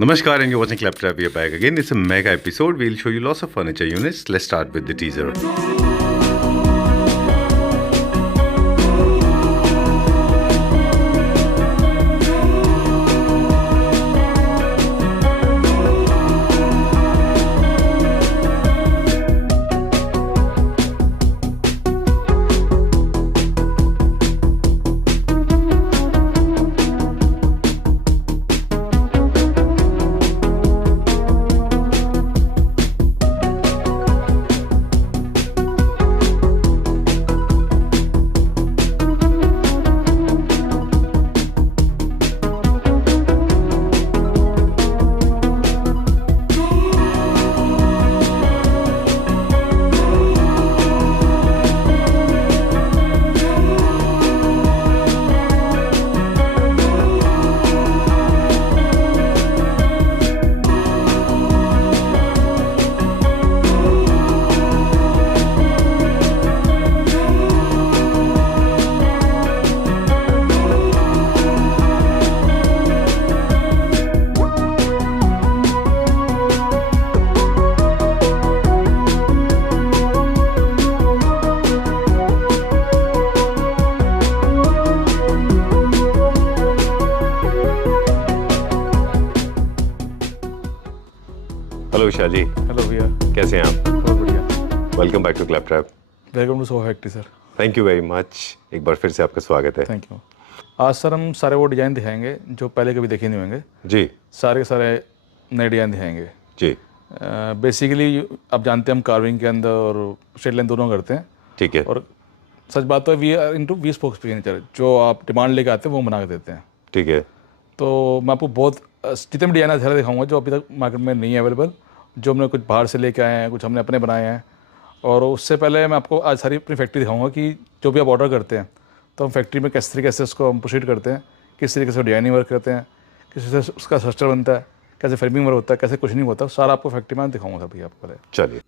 Namaskar and you're watching Claptrap. We are back again. It's a mega episode. We'll show you lots of furniture units. Let's start with the teaser. Hello Vishal ji, hello भैया, कैसे हैं आप? बहुत बढ़िया। Welcome back to Claptrap. Welcome to sofa factory sir. Thank you very much. एक बार फिर से आपका स्वागत है। Thank you. आज सर हम सारे वो डिज़ाइन दिखाएंगे जो पहले कभी देखे नहीं होंगे। जी सारे के सारे नए डिज़ाइन दिखाएंगे। जी बेसिकली आप जानते हैं हम कार्विंग के अंदर और स्ट्रेट लाइन दोनों करते हैं। ठीक है। और सच बात तो we are into bespoke furniture, जो आप डिमांड लेके आते हैं वो बना के देते हैं। ठीक है। तो मैं आपको बहुत जितने भी डिज़ाइन सारे दिखाऊंगा जो अभी तक मार्केट में नहीं है अवेलेबल, जो हमने कुछ बाहर से लेके आए हैं, कुछ हमने अपने बनाए हैं। और उससे पहले मैं आपको आज सारी अपनी फैक्ट्री दिखाऊंगा कि जो भी आप ऑर्डर करते हैं तो हम फैक्ट्री में किस तरीके से उसको हम प्रोसीड करते हैं, किस तरीके से डिजाइनिंग वर्क करते हैं, किस तरीके से उसका स्ट्रक्चर बनता है, कैसे फ्रेमिंग वर्क होता है, कैसे कुशनिंग होता है, सारा आपको फैक्ट्री में दिखाऊंगा भैया आपको पहले। चलिए।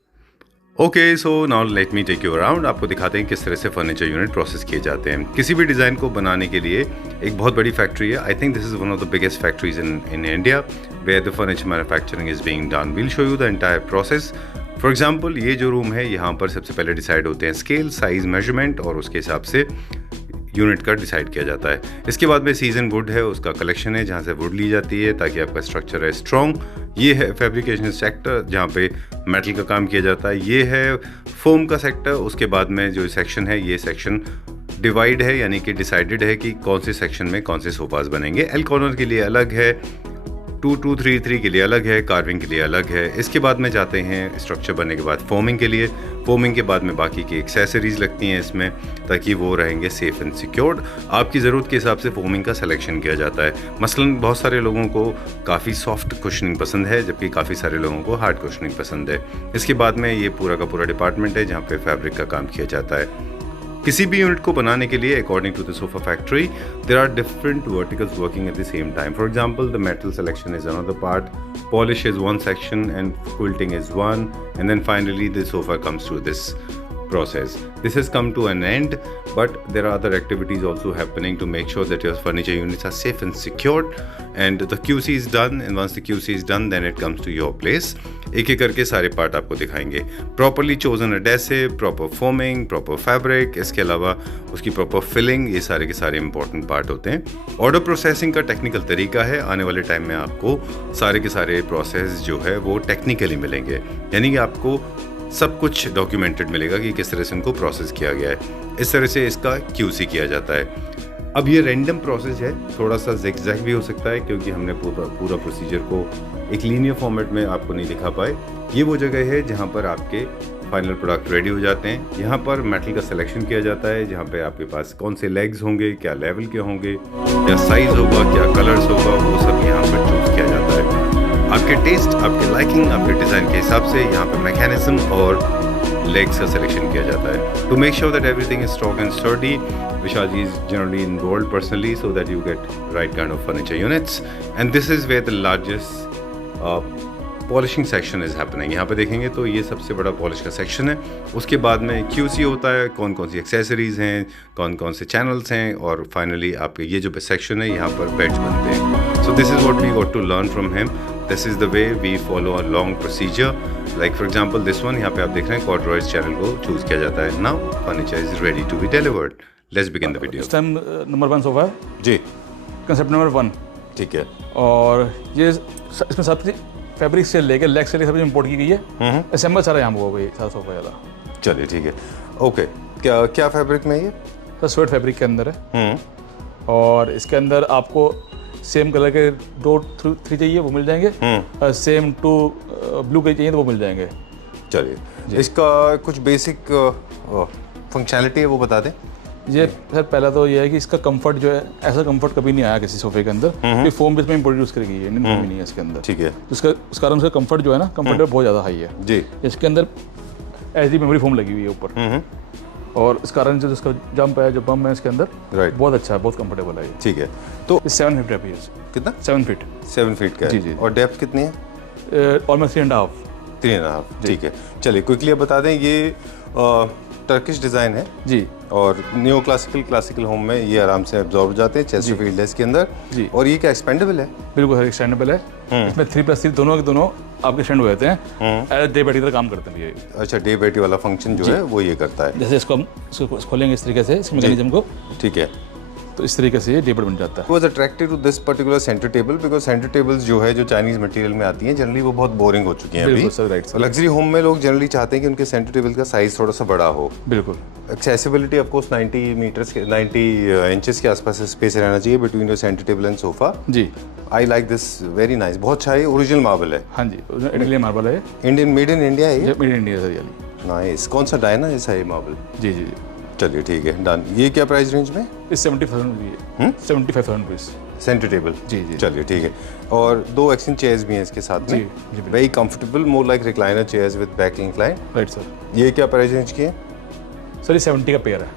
Okay, so now let me take you around. आपको दिखाते हैं किस तरह से फर्नीचर यूनिट प्रोसेस किए जाते हैं। किसी भी डिज़ाइन को बनाने के लिए एक बहुत बड़ी फैक्ट्री है। I think this is one of the biggest factories in India where the furniture manufacturing is being done. We'll show you the entire process. For example, ये जो रूम है, यहाँ पर सबसे पहले डिसाइड होते हैं स्केल, साइज, मेजरमेंट, और उसके हिसाब से यूनिट का डिसाइड किया जाता है। इसके बाद में सीजन वुड है, उसका कलेक्शन है जहाँ से वुड ली जाती है ताकि आपका स्ट्रक्चर है स्ट्रॉन्ग। ये है फैब्रिकेशन सेक्टर जहाँ पे मेटल का काम किया जाता है। ये है फोम का सेक्टर। उसके बाद में जो सेक्शन है, ये सेक्शन डिवाइड है, यानी कि डिसाइडेड है कि कौन से सेक्शन में कौन से सोफाज बनेंगे। एल कॉर्नर के लिए अलग है, 2233 के लिए अलग है, कार्विंग के लिए अलग है। इसके बाद में जाते हैं स्ट्रक्चर बनने के बाद फोमिंग के लिए। फोमिंग के बाद में बाकी की एक्सेसरीज लगती हैं इसमें ताकि वो रहेंगे सेफ एंड सिक्योर्ड। आपकी ज़रूरत के हिसाब से फोमिंग का सिलेक्शन किया जाता है। मसलन बहुत सारे लोगों को काफ़ी सॉफ्ट कुशनिंग पसंद है, जबकि काफ़ी सारे लोगों को हार्ड कुशनिंग पसंद है। इसके बाद में ये पूरा का पूरा डिपार्टमेंट है जहाँ पे फैब्रिक का काम किया जाता है। किसी भी यूनिट को बनाने के लिए according to the sofa factory there are different verticals working at the same time. For example, the metal selection is another part, polish is one section and quilting is one, and then finally the sofa comes through this process. This has come to an end, but there are other activities also happening to make sure that your furniture units are safe and secured, and the QC is done, and once the QC is done then it comes to your place. एक एक करके सारे part आपको दिखाएंगे। Properly chosen adhesive, proper foaming, proper fabric, इसके अलावा उसकी proper filling, ये सारे के सारे इंपॉर्टेंट पार्ट होते हैं। ऑर्डर प्रोसेसिंग का टेक्निकल तरीका है। आने वाले टाइम में आपको सारे के सारे प्रोसेस जो है वो टेक्निकली मिलेंगे, यानी कि आपको सब कुछ डॉक्यूमेंटेड मिलेगा कि किस तरह से उनको प्रोसेस किया गया है। इस तरह से इसका QC किया जाता है। अब ये रैंडम प्रोसेस है, थोड़ा सा ज़िगज़ैग भी हो सकता है क्योंकि हमने पूरा प्रोसीजर को एक लीनियर फॉर्मेट में आपको नहीं दिखा पाए। ये वो जगह है जहाँ पर आपके फाइनल प्रोडक्ट रेडी हो जाते हैं। यहाँ पर मेटल का सिलेक्शन किया जाता है, जहाँ पे आपके पास कौन से लेग्स होंगे, क्या लेवल के होंगे, क्या साइज़ होगा, क्या कलर्स होगा, वो सब यहाँ पर चूज़ किया जाता है। आपके टेस्ट, आपके लाइकिंग, आपके डिज़ाइन के हिसाब से यहाँ पर मैकेनिज्म और legs का सिलेक्शन किया जाता है। To make sure that everything is strong and sturdy, Vishal ji is generally involved personally so that you get right kind of furniture units, and this is where the largest polishing section is happening. यहाँ पे देखेंगे तो ये सबसे बड़ा polish का section है। उसके बाद में QC होता है, कौन कौन सी एक्सेसरीज़ हैं, कौन कौन से चैनल्स हैं, और फाइनली आपके ये जो सेक्शन है यहाँ पर बेड्स बनते हैं। So this is what we got to learn from him, this is the way we follow a long procedure. Like for example this one, यहाँ पे आप देख रहे हैं कॉर्डरॉयज चैनल को चूज़ किया जाता है. Now furniture is ready to be delivered. Let's begin the video. इस टाइम नंबर 1 सोफा है जी, कंसेप्ट नंबर 1. ठीक है. और ये इसमें सब फैब्रिक से लेके लेग से लेके सब इम्पोर्ट की गई है. असेंबल सारा यहाँ हुआ भाई, सारा सोफा ज़्यादा. चलिए ठीक है. ओके, क्या क्या फैब्रिक में ये? सर स्वेट फैब्रिक के अंदर है. और इसके अंदर आपको सेम कलर के 2-3 चाहिए वो मिल जाएंगे. सेम 2 ब्लू के चाहिए तो वो मिल जाएंगे. चलिए, इसका कुछ बेसिक फंक्शनैलिटी है वो बता दें. ये सर पहला तो ये है कि इसका कंफर्ट जो है, ऐसा कंफर्ट कभी नहीं आया किसी सोफे के अंदर. ये फोम भी इसमें इंट्रोड्यूस करी गई है, इंडियन फोम ही नहीं है इसके अंदर. ठीक है. उस कारण उसका कंफर्ट जो है ना, कंफर्ट बहुत ज़्यादा हाई है जी. इसके अंदर एच डी मेमोरी फोम लगी हुई है ऊपर. और इस कारण जो इसका जंप है, जो बम है इसके अंदर, राइट, बहुत अच्छा है, बहुत कंफर्टेबल है ये. ठीक है. तो 7 फीट है. कितना? 7 फीट. 7 फीट का है. जी. और डेप्थ कितनी है? ऑलमोस्ट 3.5. 3.5. ठीक है. चलिए क्विकली अब बता दें, ये टर्किश डिज़ाइन है जी. और न्यू क्लासिकल होम में ये आराम से एब्जॉर्ब हो जाते हैं. चेस्टरफील्ड है इसके अंदर जी. और ये क्या एक्सपेंडेबल है? बिल्कुल सर, एक्सटेंडेबल है. इसमें 3+3 दोनों के दोनों आपके स्टैंड हो जाते हैं. एज डे बैटरी की तरह काम करते हैं ये. अच्छा, डे बैटरी वाला फंक्शन जो है वो ये करता है. जैसे इसको हम खोलेंगे इस तरीके से इस मैकेनिज्म को, ठीक है, तो इस तरीके से ये टेबल बन जाता है. Was attracted to this particular centre table because centre tables जो है जो चाइनीज मटेरियल में आती हैं जनरली वो बहुत बोरिंग हो चुकी हैं अभी. बिल्कुल राइट सर. लग्जरी होम में लोग जनरली चाहते हैं कि उनके सेंटर टेबल का साइज थोड़ा सा बड़ा हो. बिल्कुल. एक्सेसिबिलिटी ऑफ कोर्स 90 इंचेस के आसपास स्पेस रहना चाहिए between your centre table and sofa. जी. I like this, very nice. बहुत अच्छा है. ओरिजिनल मार्बल है. हाँ जी, इटली मार्बल है. इंडियन, मेड इन इंडिया है ये. Made in India sir. Nice. कौन सा डायना जैसा है मार्बल? जी जी. चलिए ठीक है, डन. ये क्या प्राइस रेंज में? इस 75,000 रुपीज़ सेंटर टेबल. जी. चलिए ठीक है. और 2 एक्सचेंज चेयर्स भी हैं इसके साथ में. जी. Very comfortable, more like recliner chairs with back incline. Right sir. ये क्या प्राइस रेंज की है? सर ये 70 का पेयर है.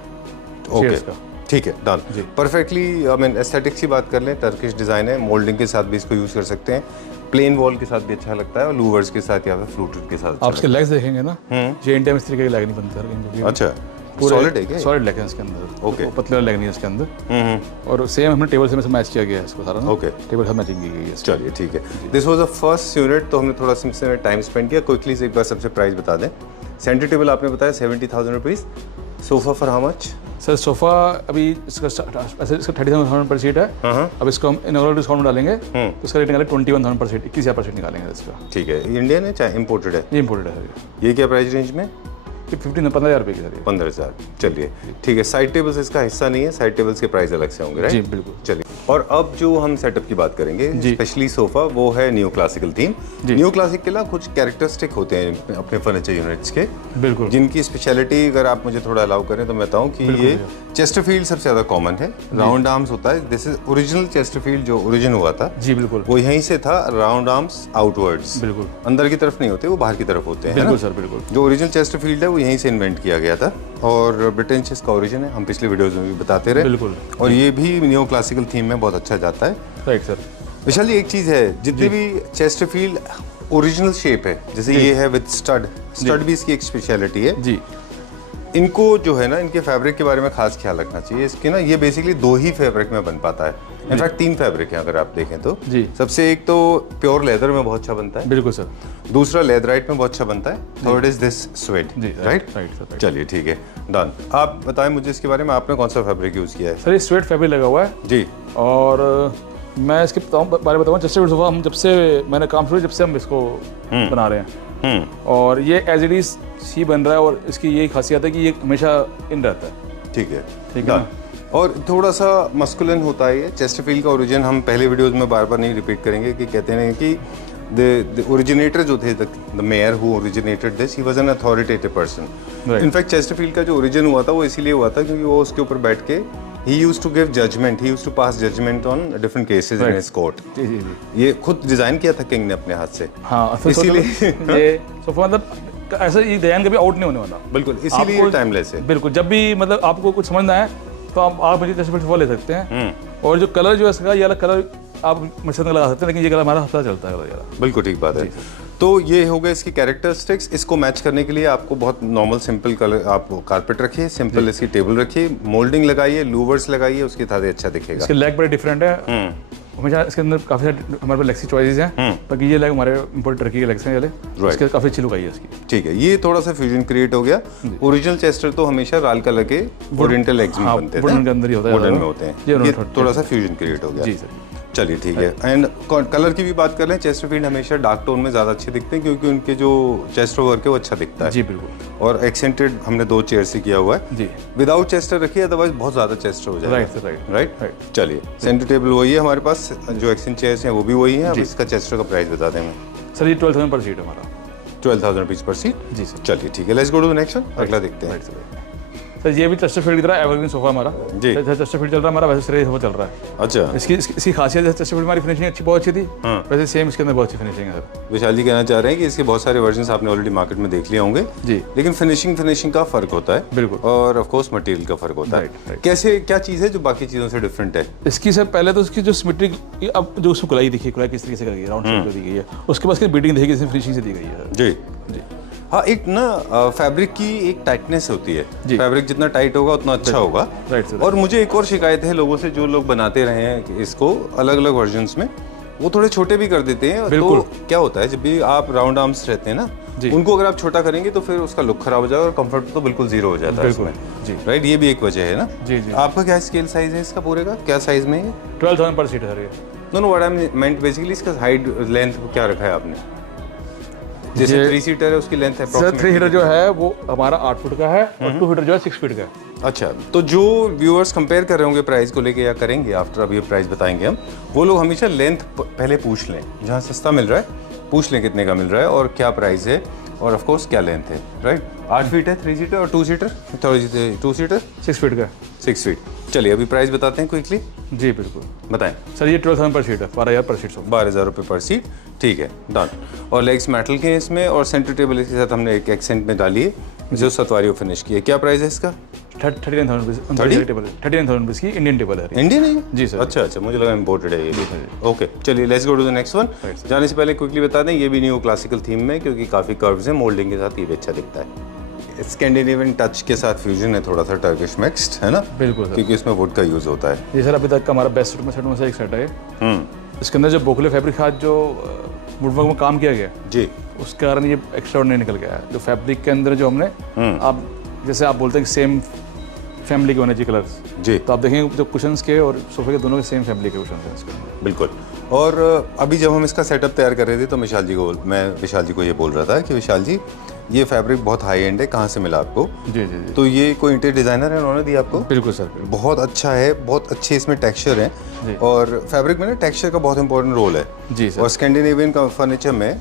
ओके, ठीक है, done. Perfectly. I mean aesthetics की बात कर लें, टर्किश डिज़ाइन है, मोल्डिंग के साथ भी इसको यूज़ कर सकते हैं, प्लेन वॉल के साथ भी अच्छा लगता है और लूवर्स के साथ या फिर फ्लूटेड के साथ. आप इसके लेग्स देखेंगे ना, ये इंडिया में इस तरीके के लेग नहीं बनते सर. अच्छा, सॉलिड है क्या? सॉलिड लेग है इसके अंदर. ओके. पतले वाला लेग नहीं है इसके अंदर. और सेम हमने टेबल से मैच किया गया है इसको सारा. ओके. टेबल से मैचिंग की गई है. चलिए ठीक है. This was the first unit, तो हमने थोड़ा सा टाइम स्पेंड किया. क्विकली से एक बार सबसे प्राइस बता दें. सेंटर टेबल आपने बताया 70,000 rupees. Sofa for how much? Sir sofa अभी इसका ऐसे इसका 30,000 पर सीट है. अब इसको हम इनॉग्रेट डिस्काउंट में डालेंगे तो इसका रेट निकालेंगे 21,000 पर सीट. 21,000 पर सीट निकालेंगे इसका. ठीक है. इंडियन है चाहे इम्पोर्टेड है? ये इम्पोर्टेड है सर. ये क्या प्राइस रेंज में? 15,000 रुपये की सर. 15,000. चलिए ठीक है. साइड टेबल्स इसका हिस्सा नहीं है, साइड टेबल्स के प्राइस अलग से होंगे, राइट? जी बिल्कुल. चलिए, और अब जो हम सेटअप की बात करेंगे, स्पेशली सोफा, वो है new classical theme. New classic के अलावा कुछ कैरेक्टरिस्टिक होते हैं अपने फर्नीचर यूनिट्स के, बिल्कुल, जिनकी स्पेशलिटी अगर आप मुझे थोड़ा अलाउ करें तो मैं बताऊं कि ये चेस्टरफील्ड सबसे ज़्यादा कॉमन है. राउंड आर्म्स होता है. दिस इज ओरिजिनल चेस्टरफील्ड जो ओरिजिन हुआ था. जी बिल्कुल. वो यहीं से था. राउंड आर्म्स आउटवर्ड्स, बिल्कुल, अंदर की तरफ नहीं होते, वो बाहर की तरफ होते हैं. बिल्कुल सर, बिल्कुल. जो ओरिजिनल चेस्टरफील्ड है वो यहीं से इन्वेंट किया गया था और ब्रिटेन से इसका ओरिजिन है. हम पिछले वीडियोस में भी बताते रहे. बिल्कुल. और ये भी न्यू क्लासिकल थीम में बहुत अच्छा जाता है. Right sir. विशाल जी, एक चीज़ है, जितनी भी चेस्टरफील्ड ओरिजिनल शेप है, जैसे ये है विद स्टड भी इसकी एक स्पेशलिटी है. जी. इनको जो है ना, इनके फैब्रिक के बारे में खास ख्याल रखना चाहिए. इसके ना ये बेसिकली 2 ही फैब्रिक में बन पाता है. इनफैक्ट 3 फैब्रिक हैं अगर आप देखें तो. जी. सबसे एक तो प्योर लेदर में बहुत अच्छा बनता है. बिल्कुल सर. दूसरा लेदराइट में बहुत अच्छा बनता है. Third is this swayed. Right. चलिए ठीक है, डन. आप बताएं मुझे इसके बारे में, आपने कौन सा फैब्रिक यूज़ किया है? सर ये स्वेड फैब्रिक लगा हुआ है. जी. और मैं इसके बारे में बताऊँ, चेस्टरफील्ड सोफा हम जब से मैंने काम शुरू, जब से हम इसको बना रहे हैं, और ये एज इट इज ही बन रहा है. और इसकी यही खासियत है कि ये हमेशा इन रहता है. ठीक है, ठीक है. और थोड़ा सा मस्कुलिन होता है ये. चेस्टरफील्ड का ओरिजिन हम पहले वीडियोस में बार बार नहीं रिपीट करेंगे कि कहते हैं कि द ओरिजिनेटर जो थे, the mayor who originated this, he was an authoritative person. In fact Chesterfield का जो ओरिजिन हुआ था वो इसीलिए हुआ था क्योंकि वो उसके ऊपर बैठ के he used to give judgment, he used to pass judgment on different cases in his court. जी. ये खुद डिजाइन किया था किंग ने अपने हाथ से. हाँ, इसीलिए ये सोफा मतलब ऐसा ये डिजाइन कभी आउट नहीं होने वाला. बिल्कुल, इसीलिए टाइमलेस है. बिल्कुल, जब भी मतलब आपको कुछ समझना है तो आप मुझे चेस्टरफील्ड सोफा ले सकते हैं. और जो कलर जो है इसका, ये अलग कलर आप मुझसे लगा सकते हैं, लेकिन ये कलर हमारा हफ्ता चलता है. बिल्कुल ठीक बात है. तो ये हो गए इसकी कैरेक्टरिस्टिक्स. इसको मैच करने के लिए आपको बहुत नॉर्मल सिंपल कलर, आप कारपेट रखिए, सिंपल इसकी टेबल रखिए, मोल्डिंग लगाइए, लूवर्स लगाइए, उसके साथ अच्छा दिखेगा. इसके लेग बड़े डिफरेंट है. हमेशा इसके अंदर काफ़ी सारे हमारे पास लेग्स की चॉइसेस हैं, बाकी ये लेग हमारे इम्पोर्ट टर्की के लेग्स हैं वाले, इसके काफ़ी अच्छी लुक आई है इसकी। ठीक है, ये थोड़ा सा फ्यूजन क्रिएट हो गया। ओरिजिनल चेस्टर तो हमेशा लाल कलर के ओरिएंटल लेग्स में बनते थे, वुडन के अंदर ही होता है, वुडन में होते हैं, ये थोड़ा सा फ्यूजन क्रिएट हो गया। जी सर। चलिए ठीक है। एंड कलर की भी बात कर लें, चेस्टरफील्ड हमेशा डार्क टोन में ज़्यादा अच्छे दिखते हैं क्योंकि उनके जो चेस्टर वर्क है वो अच्छा दिखता है। जी बिल्कुल। और एक्सेंटेड हमने 2 चेयर से किया हुआ है जी। विदाउट चेस्टर रखिए, अदरवाइज बहुत ज़्यादा चेस्टर हो जाएगा। Right sir, right. चलिए, सेंटर टेबल वही है हमारे पास, जो एक्सेंट चेयर्स हैं वो भी वही है। अब इसका चेस्टर का प्राइस बता दें सर। ये 12,000 पर सीट है हमारा। 12,000 रुपीज़ पर सीट। जी सर। चलिए ठीक है, let's go to the next one, अगला देखते हैं। सर ये भी चेस्टरफील्ड की तरह एवरग्रीन सोफा हमारा जी। चेस्टरफील्ड चल रहा है हमारा, वैसे श्रेय सोफा चल रहा है। अच्छा, इसकी खासियत है चेस्टरफील्ड हमारी फिनिशिंग अच्छी बहुत अच्छी थी, वैसे सेम इसके अंदर बहुत अच्छी फिनिशिंग है सर। विशाल जी कहना चाह रहे हैं कि इसके बहुत सारे वर्जन्स आपने ऑलरेडी मार्केट में देख लिए होंगे जी, लेकिन फिनिशिंग का फर्क होता है बिल्कुल, और ऑफ कोर्स मटेरियल का फर्क होता है। कैसे, क्या चीज़ है जो बाकी चीज़ों से डिफरेंट है इसकी? सर पहले तो इसकी जो सिमेट्रिक, अब जो उसको गुलाई दिखी, गुलाई किस तरीके से करी है, राउंड शेप दी गई है, उसके बाद इसकी बीटिंग देखिए किस फिनिशिंग से दी गई है। जी जी। हाँ, एक ना फैब्रिक की एक टाइटनेस होती है, फैब्रिक जितना टाइट होगा उतना अच्छा होगा। Right sir. और मुझे एक और शिकायत है लोगों से, जो लोग बनाते रहे हैं इसको अलग अलग वर्जन्स में, वो थोड़े छोटे भी कर देते हैं। तो क्या होता है, जब भी आप राउंड आर्म्स रहते हैं ना, उनको अगर आप छोटा करेंगे तो फिर उसका लुक खराब हो जाएगा और कंफर्ट तो बिल्कुल जीरो हो जाता है इसमें। जी राइट, ये भी एक वजह है ना। जी जी। आपका क्या स्केल साइज है इसका पूरे का, क्या साइज में है? 12,000 पर सीट है सर ये। Know what I meant basically, इसका हाइट लेंथ क्या रखा है आपने? जैसे 3 सीटर है उसकी लेंथ है सर 3 सीटर जो है वो हमारा 8 फुट का है और 2 सीटर जो है 6 फीट का है। अच्छा, तो जो व्यूअर्स कंपेयर कर रहे होंगे प्राइस को लेके या करेंगे आफ्टर, अभी प्राइस बताएंगे हम, वो लोग हमेशा लेंथ पहले पूछ लें, जहाँ सस्ता मिल रहा है पूछ लें कितने का मिल रहा है और क्या प्राइस है और ऑफ कोर्स क्या लेंथ है। राइट, 8 फीट है 3 सीटर और 2 सीटर, 2 सीटर 6 फीट का। 6 फीट। चलिए अभी प्राइस बताते हैं क्विकली। जी बिल्कुल बताएं सर। ये 12,000 पर सीट है, 12,000 पर सीट। 12,000 रुपये पर सीट, ठीक है, डन। और लेग्स मेटल के हैं इसमें और सेंटर टेबल इसके साथ हमने एक एक्सेंट में डाली है जो सतवारी फिनिश की है। क्या प्राइस है इसका? 39,000 रुपीज़। 39,000 रुपीज़ की इंडियन टेबल है। इंडियन है जी सर। अच्छा, मुझे लगा इम्पोर्टेड है ये भी। ओके, चलिए let's go to the next one. जाने से पहले क्विकली बता दें, ये भी न्यू क्लासिकल थीम में, क्योंकि काफ़ी कर्व्स हैं, मोल्डिंग के साथ ये भी अच्छा दिखता है। स्कैंडिनेवियन टच के साथ फ्यूजन है, थोड़ा सा टर्किश मिक्स्ड है ना। बिल्कुल सर, क्योंकि इसमें वुड का यूज़ होता है। ये सर अभी तक का हमारा बेस्ट सेट में से एक सेट है। इसके अंदर जो बोखले फैब्रिक हाथ जो वुडवर्क में काम किया गया जी, उस कारण ये एक्स्ट्रा निकल गया है। जो फैब्रिक के अंदर जो हमने आप जैसे आप बोलते हैं सेम फैमिली के होने चाहिए कलर्स जी, तो आप देखेंगे जो कुशन्स के और सोफे के दोनों के सेम फैमिली के कुशन्स हैं इसके अंदर। बिल्कुल। और अभी जब हम इसका सेटअप तैयार कर रहे थे तो मैं विशाल जी को ये बोल रहा था कि विशाल जी ये फैब्रिक बहुत हाई एंड है, कहाँ से मिला आपको? जी जी जी। तो ये कोई इंटीरियर डिज़ाइनर है, उन्होंने दिया आपको? बिल्कुल सर, बहुत अच्छा है, बहुत अच्छे इसमें टेक्सचर है और फैब्रिक में ना टेक्सचर का बहुत इंपॉर्टेंट रोल है। जी सर। और स्कैंडिनेवियन का फर्नीचर में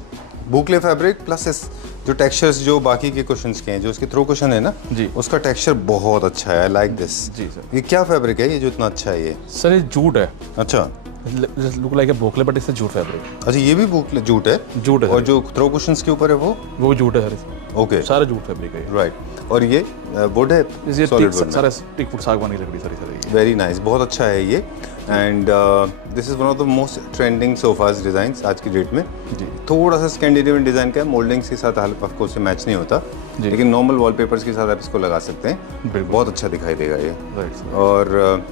बुकले फैब्रिक प्लस जो टेक्सचर्स जो बाकी के कुशन्स के हैं, जो इसके थ्रो कुशन है ना जी, उसका टेक्सचर बहुत अच्छा है। I like this. जी सर। ये क्या फैब्रिक है ये जो इतना अच्छा है? ये सर ये जूट है। अच्छा, लुक लाइक बोखले बट इससे जूट फैब्रिक। अच्छा, ये भी बुकले जूट है? जूट है। और जो थ्रो कुशन्स के ऊपर है वो जूट है सर। ओके, सारा जूट फैब्रिक है। राइट। और ये वुड है, ये सारा टीक वुड सागवान की लकड़ी सारी सारी। वेरी नाइस, बहुत अच्छा है ये। And this is one of the most trending sofas designs आज की डेट में। जी, थोड़ा सा स्कैंडिनेवियन डिज़ाइन का है, मोल्डिंग्स के साथ ऑफ कोर्स मैच नहीं होता, लेकिन नॉर्मल वॉलपेपर्स के साथ आप इसको लगा सकते हैं, बहुत अच्छा दिखाई देगा ये। और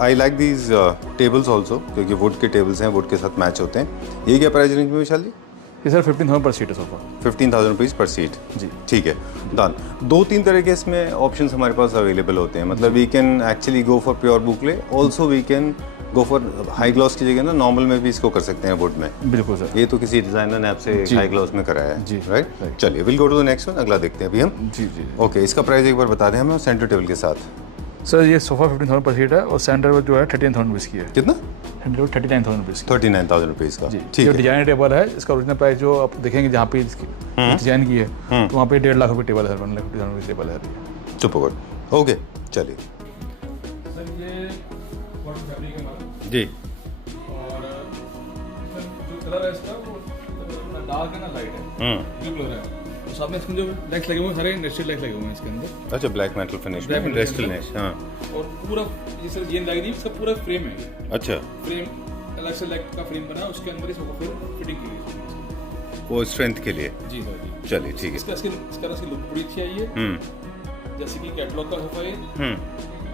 I like these tables also, क्योंकि वुड के टेबल्स हैं, वुड के साथ मैच होते हैं। ये क्या प्राइस रेंज में विशाल जी? ये सर 15,000 पर सीट है सोफा। 15,000 rupees per seat. जी, ठीक है, डन। 2-3 तरह के इसमें ऑप्शंस हमारे पास अवेलेबल होते हैं, मतलब we can actually go for pure boucle, also we can go for high gloss की जगह ना नॉर्मल में भी इसको कर सकते हैं वुड में। बिल्कुल सर। ये तो किसी डिज़ाइनर ने आपसे हाई ग्लॉस में कराया है जी, राइट। चलिए will go to the next one, अगला देखते हैं अभी हम। जी जी। ओके, इसका प्राइस एक बार बता दें हमें सेंटर टेबल के साथ। सर ये सोफा 15,000 पर सीट है और सेंटर जो है 39,000 रुपीज़ की है। कितना? 39,000 रुपीज़ की। 39,000 रुपीज़ का। जी, ठीक जो है। डिजाइन टेबल है इसका ओरिजिनल प्राइस जो आप देखेंगे जहाँ पे इसकी डिजाइन की है तो वहाँ पे 1.5 लाख रुपये टेबल है, 1,50,000 रुपये टेबल है। चुप हो गए। ओके, चलिए। सर ये कॉटन फैब्रिक है हमारा जी, और जो कलर है इसका वो ना डार्क है ना लाइट है, ब्लू कलर है। और साथ में इसमें जो लेग्स लगे हुए हैं सारे इंडस्ट्रियल लेग्स लगे हुए हैं इसके अंदर। अच्छा, ब्लैक मेटल फिनिश में, इंडस्ट्रियल फिनिश। हाँ, और पूरा जैसे ये लग रही है इसका पूरा फ्रेम है। अच्छा, फ्रेम अलग से लेग का फ्रेम बना, उसके अंदर इसको फिर फिटिंग की गई वो स्ट्रेंथ के लिए। जी सर जी। चलिए ठीक है। इसका इसकी लुक बड़ी अच्छी आई है, जैसे कि कैटलॉग का सोफा है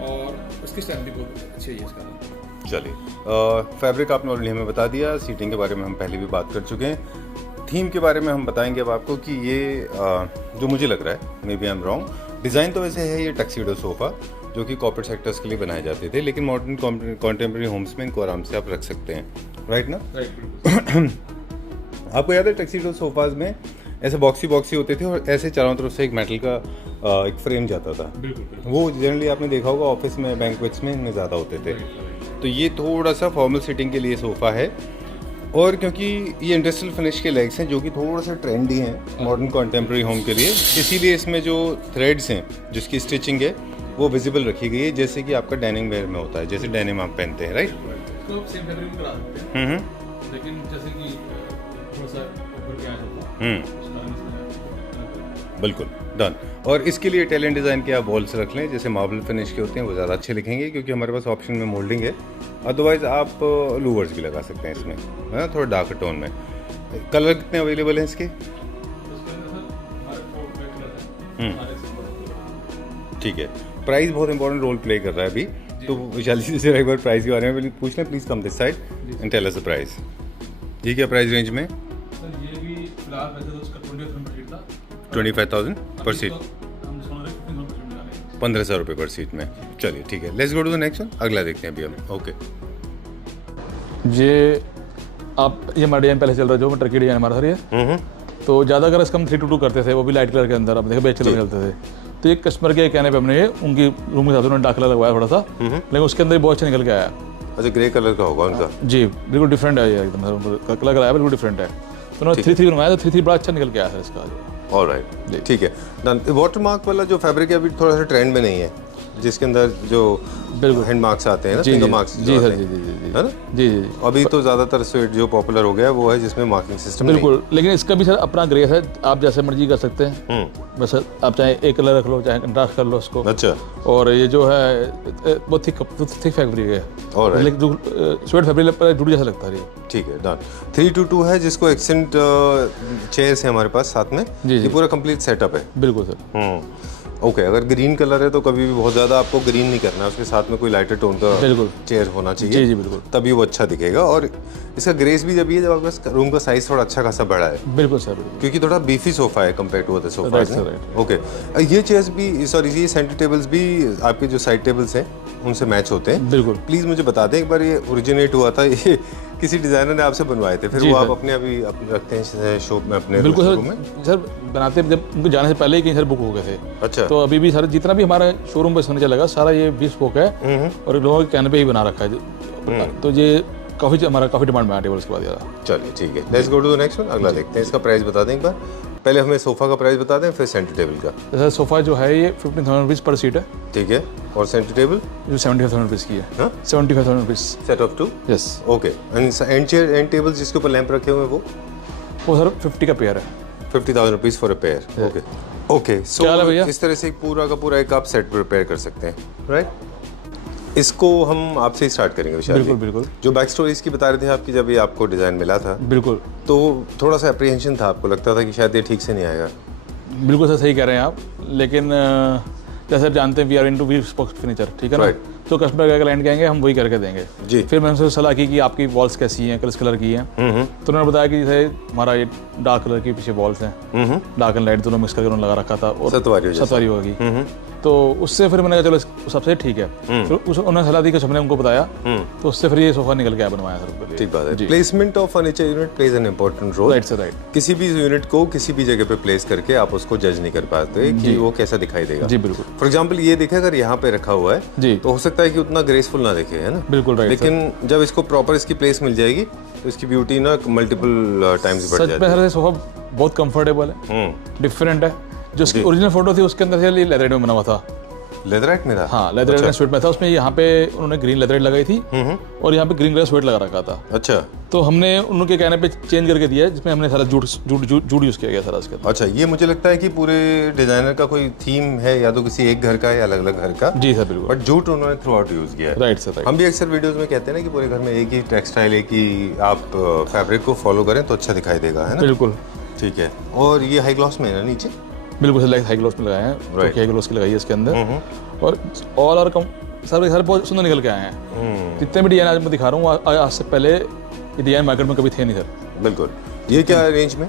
और उसकी स्टैंड भी बहुत अच्छी है इसका। चलिए, फैब्रिक आपने ऑलरेडी हमें बता दिया, सीटिंग के बारे में हम पहले भी बात कर चुके हैं। थीम के बारे में हम बताएंगे अब आपको कि ये जो मुझे लग रहा है, maybe I am wrong, design तो वैसे है ये टक्सीडो सोफ़ा जो कि कॉर्पोरेट सेक्टर्स के लिए बनाए जाते थे, लेकिन मॉडर्न कॉन्टेम्प्रेरी होम्स में इनको आराम से आप रख सकते हैं, राइट ना? आपको याद है टक्सीडो सोफाज में ऐसे बॉक्सी होते थे और ऐसे चारों तरफ से एक मेटल का एक फ्रेम जाता था। वो जनरली आपने देखा होगा ऑफिस में, बैंक्वेट्स में इनमें ज़्यादा होते थे। तो ये थोड़ा सा फॉर्मल सिटिंग के लिए सोफ़ा है, और क्योंकि ये इंडस्ट्रियल फिनिश के लेग्स हैं जो कि थोड़ा सा ट्रेंडी हैं मॉडर्न कॉन्टेम्प्रेरी होम के लिए, इसीलिए इसमें जो थ्रेड्स हैं जिसकी स्टिचिंग है वो विजिबल रखी गई है, जैसे कि आपका डेनिम वेयर में होता है, जैसे डेनिम आप पहनते हैं, राइट? तो सेम फैब्रिक में करा सकते हैं, लेकिन जैसे कि थोड़ा सा ऊपर के आया बिल्कुल डन। और इसके लिए इटालियन डिज़ाइन के आप वॉल्स रख लें, जैसे मार्बल फिनिश के होते हैं, वो ज़्यादा अच्छे लिखेंगे, क्योंकि हमारे पास ऑप्शन में मोल्डिंग है। अदरवाइज़ आप लूवर्स भी लगा सकते हैं इसमें, है ना, थोड़ा डार्क टोन में। कलर कितने अवेलेबल हैं इसके? ठीक है। प्राइस बहुत इंपॉर्टेंट रोल प्ले कर रहा है अभी, तो विशाली से एक बार प्राइस के बारे में पूछ लें please, come this side and tell us the price. ये क्या प्राइस रेंज में? सर ये भी फिलहाल वैसे तो उसका 25,000 पर सीट था, 25,000 पर सीट, हम डिस्काउंट 15,000 निकाले। 1,500 रुपये पर सीट में। चलिए ठीक है, let's go to the next one, अगला देखते हैं अभी हम। ओके, ये हमारा डिजाइन पहले चल रहा है, जो टर्की डिजाइन हमारा सर ये, तो ज़्यादा अगर इसका हम 322 करते थे, वो भी लाइट कलर के अंदर, आप देखो बेच कलर चलते थे, तो एक कस्टमर के कहने पे हमने ये उनकी रूम के साथ उन्होंने डार्क कलर लगवाया थोड़ा सा, लेकिन उसके अंदर बहुत अच्छा निकल के आया। अच्छा, ग्रे कलर का होगा उनका? जी, बिल्कुल डिफरेंट है ये, एकदम कलर आया बिल्कुल डिफरेंट है। तो उन्होंने 3-3 बनवाया, तो 3-3 बड़ा अच्छा निकल के आया सर इसका। ऑलराइट, ठीक है डन। वाटरमार्क वाला जो फैब्रिक है अभी थोड़ा सा ट्रेंड में नहीं है, जिसके अंदर जो बिल्कुल हैंड मार्क्स आते हैं ना, फिंगर मार्क्स, जी सर, जी है ना? जी। अभी तो ज़्यादातर स्वेट जो पॉपुलर हो गया है वो है जिसमें मार्किंग सिस्टम बिल्कुल, लेकिन इसका भी सर अपना ग्रेस है, आप जैसे मर्जी कर सकते हैं। बस आप चाहे एक कलर रख लो, चाहे कंट्रास्ट कर लो उसको। अच्छा। और ये जो है बहुत थिक फैब्रिक है, और लेकिन जो स्वेट फैब्रिक पर जुड़ जैसा लगता है ये। ठीक है डन। 322 है, जिसको एक्सेंट चेयर्स है हमारे पास साथ में, ये पूरा कंप्लीट सेटअप है। बिल्कुल सर। ओके, अगर ग्रीन कलर है तो कभी भी बहुत ज़्यादा आपको ग्रीन नहीं करना है, उसके साथ में कोई लाइटर टोन का चेयर होना चाहिए। जी बिल्कुल, तभी वो अच्छा दिखेगा। और इसका ग्रेस भी जब ये, जब आपके पास रूम का साइज थोड़ा अच्छा खासा बड़ा है। बिल्कुल सर, बिल्कुल, क्योंकि थोड़ा बीफी सोफा है compare to other sofa. Okay, ये चेयर्स भी, सॉरी, ये सेंटर टेबल्स भी आपके जो साइड टेबल्स हैं उनसे मैच होते हैं। बिल्कुल। प्लीज़ मुझे बता दें, एक बार ये ओरिजिनेट हुआ था, ये किसी डिजाइनर ने आपसे बनवाए थे, फिर वो आप अपने अभी रखते हैं शॉप में अपने? बिल्कुल सर, बनाते जब उनको जाने से पहले ही कहीं सर बुक हो गए थे। अच्छा। तो अभी भी सर जितना भी हमारा शोरूम पे फर्नीचर लगा सारा ये bespoke है, और लोगों के कहने पे ही बना रखा है, तो ये हमारा काफ़ी डिमांड में आया टेबल्स के बाद ज़्यादा। चलिए ठीक है, let's go to the next one, अगला देखते हैं। इसका प्राइस बता दें एक बार, पहले हमें सोफ़ा का प्राइस बता दें, फिर सेंटर टेबल का। सर सोफ़ा जो है ये 15,000 रुपीज़ पर सीट है। ठीक है, और सेंटर टेबल जो 75,000 रुपीज़ की है। 75,000 rupees set of 2। Yes, okay. And chair and table जिसके ऊपर लैंप रखे हुए हैं वो सर 50 का पेयर है, 50,000 rupees for a pair. Okay okay, so इस तरह से पूरा का पूरा एक आप सेट प्रिपेयर कर सकते हैं, राइट? इसको हम आपसे ही स्टार्ट करेंगे विशाल। बिल्कुल बिल्कुल। जो बैक स्टोरी इसकी बता रहे थे आपकी, जब ये आपको डिज़ाइन मिला था, बिल्कुल, तो थोड़ा सा अप्रीहेंशन था, आपको लगता था कि शायद ये ठीक से नहीं आएगा? बिल्कुल सर, सही कह रहे हैं आप, लेकिन जैसे आप जानते हैं we are into bespoke furniture, ठीक है ना? तो कस्टमर का क्लाइंट कहेंगे हम वही करके देंगे जी। फिर मैंने उनसे सलाह की कि आपकी वॉल्स कैसी हैं, किस कलर की हैं, तो उन्होंने बताया कि जैसे हमारा ये डार्क कलर के पीछे वॉल्स हैं, डार्क एंड लाइट दोनों मिक्स करके उन्होंने लगा रखा था, और सतवारी होगी, तो उससे फिर मैंने कहा चलो सबसे ठीक है। फिर उन्होंने सलाह दी कि हमने उनको बताया, तो उससे फिर ये सोफा निकल के आया बनवाया सर। ठीक बात है। Placement of furniture unit plays an important role. Right sir, right. किसी भी यूनिट को किसी भी जगह पे प्लेस करके आप उसको जज नहीं कर पाते कि वो कैसा दिखाई देगा। जी बिल्कुल। फॉर एग्जाम्पल ये देखे अगर यहाँ पे रखा हुआ है जी, तो हो सकता है कि उतना ग्रेसफुल ना दिखे, है ना? बिल्कुल राइट। लेकिन जब इसको प्रॉपर इसकी प्लेस मिल जाएगी तो इसकी ब्यूटी ना मल्टीपल टाइम्स बढ़ जाती है। सच में सोफा बहुत कंफर्टेबल है, डिफरेंट है। जो उसकी ओरिजिनल फोटो थी उसके अंदर से लेदरइट में बना हुआ था। लेदरइट में था? हाँ, लेदरइट में स्वेट में था। उसमें यहाँ पे उन्होंने ग्रीन लेदरइट लगाई थी, और यहाँ पे ग्रीन कलर स्वेट लगा रखा था। अच्छा। तो हमने उनके कहने पे चेंज करके दिया, जिसमें हमने सारा जूट यूज किया गया सारा इसके। अच्छा, ये मुझे लगता है कि पूरे डिजाइनर का कोई थीम है, या तो किसी एक घर का है या अलग अलग घर का। जी सर, बिल्कुल। बट जूट उन्होंने थ्रू आउट यूज किया है। Right sir, right. हम भी अक्सर वीडियोस में कहते हैं ना कि पूरे घर में एक ही टेक्सटाइल, एक ही आप फैब्रिक को फॉलो करें तो अच्छा दिखाई देगा, है ना? बिल्कुल। ठीक है। और ये हाई ग्लॉस में है ना नीचे? बिल्कुल सर, हाई ग्लॉस में लगाए हैं, हाई ग्लॉस की लगाई है इसके अंदर, और ऑल आर सर सारे बहुत सुंदर निकल के आए हैं। जितने भी डिजाइन आज मैं दिखा रहा हूँ आज से पहले ये डिजाइन मार्केट में कभी थे नहीं सर। बिल्कुल। ये क्या रेंज में?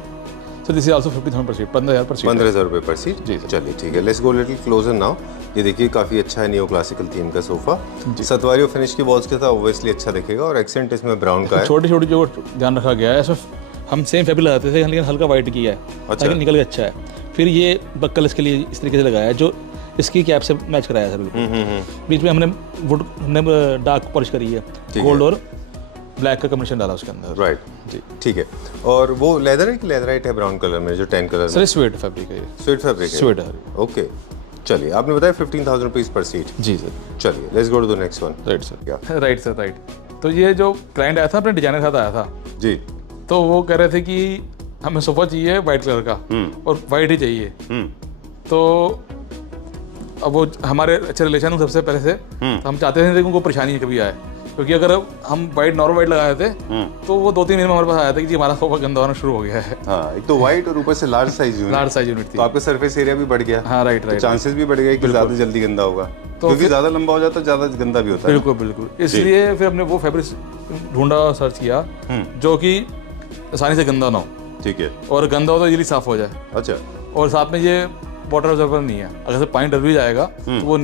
सर दिस इज आल्सो 50,000 पर सीट, 15,000 पर सीट। 15,000 रुपये पर सीट। जी चलिए ठीक है, let's go little closer now. ये देखिए काफ़ी अच्छा है, नियो क्लासिकल थीम का सोफा। सतवारी फिनिश की वॉल्स के साथ ऑब्वियसली अच्छा दिखेगा और एक्सेंट इसमें ब्राउन का है। छोटी छोटी जो ध्यान रखा गया है, इसमें हम सेम फैब्रिक लगाते थे लेकिन हल्का वाइट किया है, अच्छा। लेकिन निकल के अच्छा है। फिर ये बक्कल इसके लिए इस तरीके से लगाया है जो इसकी कैप से मैच कराया सर बिल्कुल। बीच में हमने डार्क पॉलिश करी है, गोल्ड और ब्लैक का कॉम्बिनेशन डाला उसके अंदर। राइट जी ठीक है। और वो लेदर है कि लेदराइट है ब्राउन कलर में जो tan colour? Sir suede fabric है। स्वेट फैब्रिक है। स्वेट है। ओके चलिए, आपने बताया 15,000 रुपीज़ पर सीट। जी सर। चलिए let's go to the next one. Right sir. Right sir right. तो ये जो क्लाइंट आया था अपने डिजाइनर के साथ आया था जी, तो वो कह रहे थे कि हमें सोफा चाहिए वाइट कलर का और वाइट ही चाहिए। तो अब वो हमारे अच्छे रिलेशन हूँ सबसे पहले से, तो हम चाहते थे कि उनको परेशानी कभी आए, क्योंकि अगर हम वाइट नॉर्मल वाइट लगाए थे तो वो 2-3 महीने में हमारे पास आया था कि जी हमारा सोफा गंदा होना शुरू हो गया है। हाँ, एक तो वाइट और ऊपर से large size unit. Large size unit थी तो आपका सरफेस एरिया भी बढ़ गया। हाँ राइट राइट। चांसेस भी बढ़ गए कि ज़्यादा जल्दी गंदा होगा, क्योंकि ज़्यादा लंबा हो जाता है ज़्यादा गंदा भी होता है। बिल्कुल बिल्कुल। इसलिए फिर हमने वो फैब्रिक ढूंढा, सर्च किया जो कि आसानी से गंदा ना हो। ठीक है। और गंदा हो तो जल्दी साफ हो जाए। अच्छा। और साथ में ये वाटर ऑब्जर्वर नहीं है, अगर से पानी डर भी जाएगा तो वो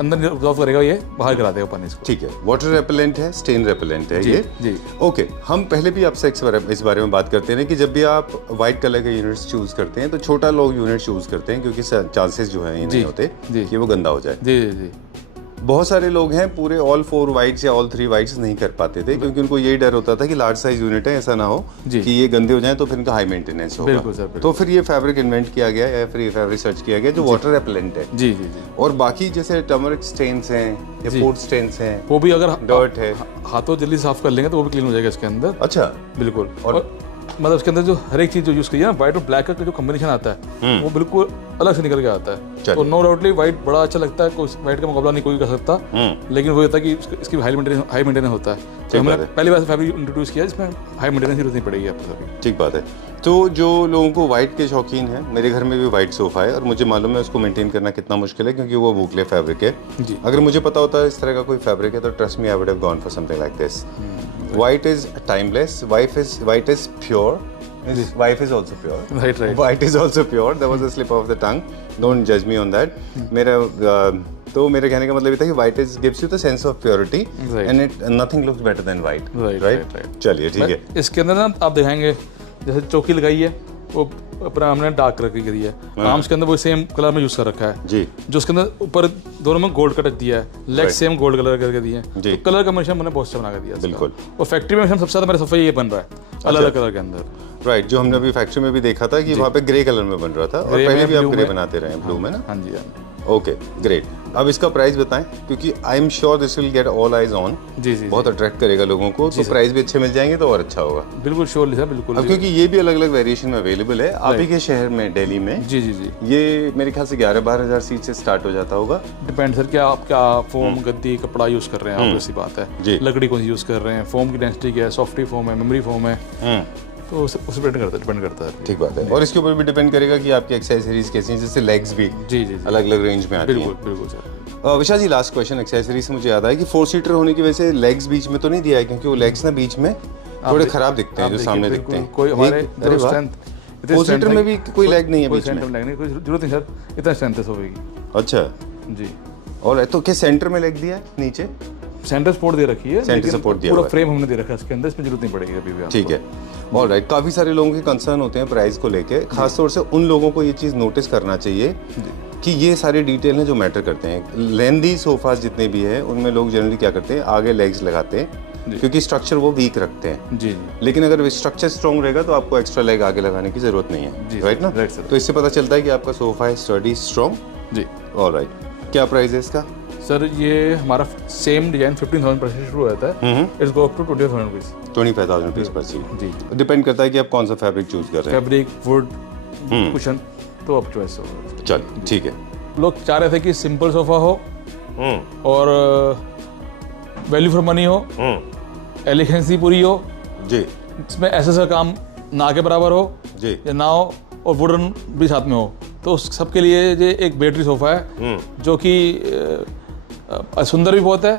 अंदर ऑब्जर्व करेगा, ये बाहर करा देगा पानी इसको। ठीक है, वाटर रेपेलेंट है, स्टेन रेपेलेंट है। जी, ये जी। ओके। हम पहले भी आपसे इस बारे में बात करते हैं कि जब भी आप व्हाइट कलर के यूनिट्स चूज करते हैं तो छोटा लोग यूनिट चूज करते हैं, क्योंकि चांसेस जो है ये नहीं होते कि वो गंदा हो जाए। जी जी जी। बहुत सारे लोग हैं पूरे ऑल 4 वाइट्स या ऑल 3 वाइट्स नहीं कर पाते थे, क्योंकि उनको यही डर होता था कि लार्ज साइज यूनिट है, ऐसा ना हो कि ये गंदे हो जाएं तो फिर इनका हाई मेंटेनेंस होगा। बिल्कुल सर। तो फिर ये फैब्रिक इन्वेंट किया गया या फिर ये फैब्रिक सर्च किया गया जो वाटर रेपेलेंट है। जी जी जी। और बाकी जैसे टर्मरिक स्टेन्स हैं या फूड स्टेन्स हैं, वो भी अगर डर्ट है, हाथों जल्दी साफ कर लेंगे तो वो भी क्लीन हो जाएगा इसके अंदर। अच्छा। बिल्कुल। और मतलब उसके अंदर जो हर एक चीज जो यूज की है ना, व्हाइट और ब्लैक का जो कॉम्बिनेशन आता है वो बिल्कुल अलग से निकल के आता है। तो नो डाउटली व्हाइट बड़ा अच्छा लगता है, कोई व्हाइट का मुकाबला नहीं कोई कर सकता, लेकिन वो होता है कि इसकी हाई मेंटेनेंस होता है। तो हमने पहली बार फैब्रिक इंट्रोड्यूस किया जिसमें हाई मेंटेनेंस की जरूरत नहीं पड़ेगी आपको सभी। ठीक बात है। तो जो लोगों को व्हाइट के शौकीन हैं, मेरे घर में भी व्हाइट सोफा है और मुझे मालूम है उसको मेंटेन करना कितना मुश्किल है, क्योंकि वो बूकले फैब्रिक है। अगर मुझे पता होता है इस तरह का कोई फैब्रिक है तो trust me I would have gone for something like this. White is timeless, white is pure, wife is also pure. Right. White is also pure. There was a slip of the tongue. Don't judge me on that. तो मेरे कहने का मतलब ये था कि white gives you the sense of purity, and nothing looks better than white. Right. चलिए ठीक है। इसके अंदर ना आप दिखाएंगे जैसे चौकी लगाई है वो अपना हमने डार्क कलर की करी है, आर्म्स के अंदर वो सेम कलर में यूज कर रखा है जी। जो उसके अंदर ऊपर दोनों में गोल्ड का टच दिया है, लेग सेम गोल्ड कलर करके दिए हैं। तो कलर कॉम्बिनेशन मैंने बहुत अच्छा बना कर दिया। बिल्कुल। और फैक्ट्री में सबसे ज्यादा मेरा सोफा ये बन रहा है अलग अलग कलर के अंदर। राइट, जो हमने अभी फैक्ट्री में भी देखा था कि वहाँ पे ग्रे कलर में बन रहा था, और पहले भी आप ग्रे बनाते रहे ब्लू में ना। हाँ जी। Okay great. अब इसका प्राइस बताएं, क्योंकि I am sure this will get all eyes on. जी जी। बहुत अट्रैक्ट करेगा लोगों को, तो प्राइस भी अच्छे मिल जाएंगे तो और अच्छा होगा। बिल्कुल श्योरली सर, बिल्कुल। अब क्योंकि ये भी अलग अलग वेरिएशन में अवेलेबल है आप ही के शहर में, दिल्ली में। जी जी जी। ये मेरे ख्याल से 11-12 हज़ार सीट से स्टार्ट हो जाता होगा। डिपेंड सर क्या आप क्या फोम गद्दी कपड़ा यूज कर रहे हैं, आप ऐसी बात है। लकड़ी कौन सी यूज कर रहे हैं, फोम की डेंसिटी क्या है, सॉफ्टी फोम है, मेमोरी फोम है, तो उस पर डिपेंड करता है। ठीक बात है। और इसके ऊपर भी डिपेंड करेगा कि आपकी एक्सेसरीज कैसी हैं, जैसे लेग्स भी जी जी अलग अलग रेंज में आती हैं। बिल्कुल बिल्कुल सर। विशाल जी लास्ट क्वेश्चन एक्सेसरी से मुझे याद आया कि 4 सीटर होने की वजह से लेग्स बीच में तो नहीं दिया है, क्योंकि वो लेग्स ना बीच में थोड़े खराब दिखते हैं जो सामने दिखते हैं। कोई हमारे 4 सीटर में भी कोई लेग नहीं है बीच में? कोई जरूरत नहीं सर, इतना स्ट्रेंथ है सोफे की। अच्छा जी। और तो क्या सेंटर में लेग दिया है नीचे? सेंटर सपोर्ट दे रखी है, सेंटर सपोर्ट दिया पूरा फ्रेम हमने दे रखा है इसके अंदर, इसमें जरूरत नहीं पड़ेगी अभी भी। ठीक है, ऑलराइट। काफ़ी सारे लोगों के कंसर्न होते हैं प्राइस को लेके, खासतौर से उन लोगों को ये चीज़ नोटिस करना चाहिए कि ये सारे डिटेल हैं जो मैटर करते हैं। लेंदी सोफास जितने भी हैं उनमें लोग जनरली क्या करते हैं, आगे लेग्स लगाते हैं क्योंकि स्ट्रक्चर वो वीक रखते हैं। जी। लेकिन अगर स्ट्रक्चर स्ट्रॉन्ग रहेगा तो आपको एक्स्ट्रा लेग आगे लगाने की जरूरत नहीं है, राइट ना? तो इससे पता चलता है कि आपका सोफा है स्टडी, स्ट्रॉन्ग। जी। ऑलराइट। क्या प्राइस है इसका? सर ये हमारा सेम डिजाइन 15,000 पर से शुरू होता है, it's go up to 25,000 rupees. 25,000 rupees per seat. जी। डिपेंड करता है कि आप कौन सा फैब्रिक चूज कर रहे हैं। फैब्रिक, वुड, कुशन, तो आप चॉइस होगा। चलिए ठीक है। लोग चाह रहे थे कि सिंपल सोफा हो और वैल्यू फॉर मनी हो, एलिगेंसी पूरी हो जी, इसमें ऐसा काम ना के बराबर हो जी या ना हो, और वुडन भी साथ में हो। तो सबके लिए ये एक बैटरी सोफा है जो कि सुंदर भी बहुत है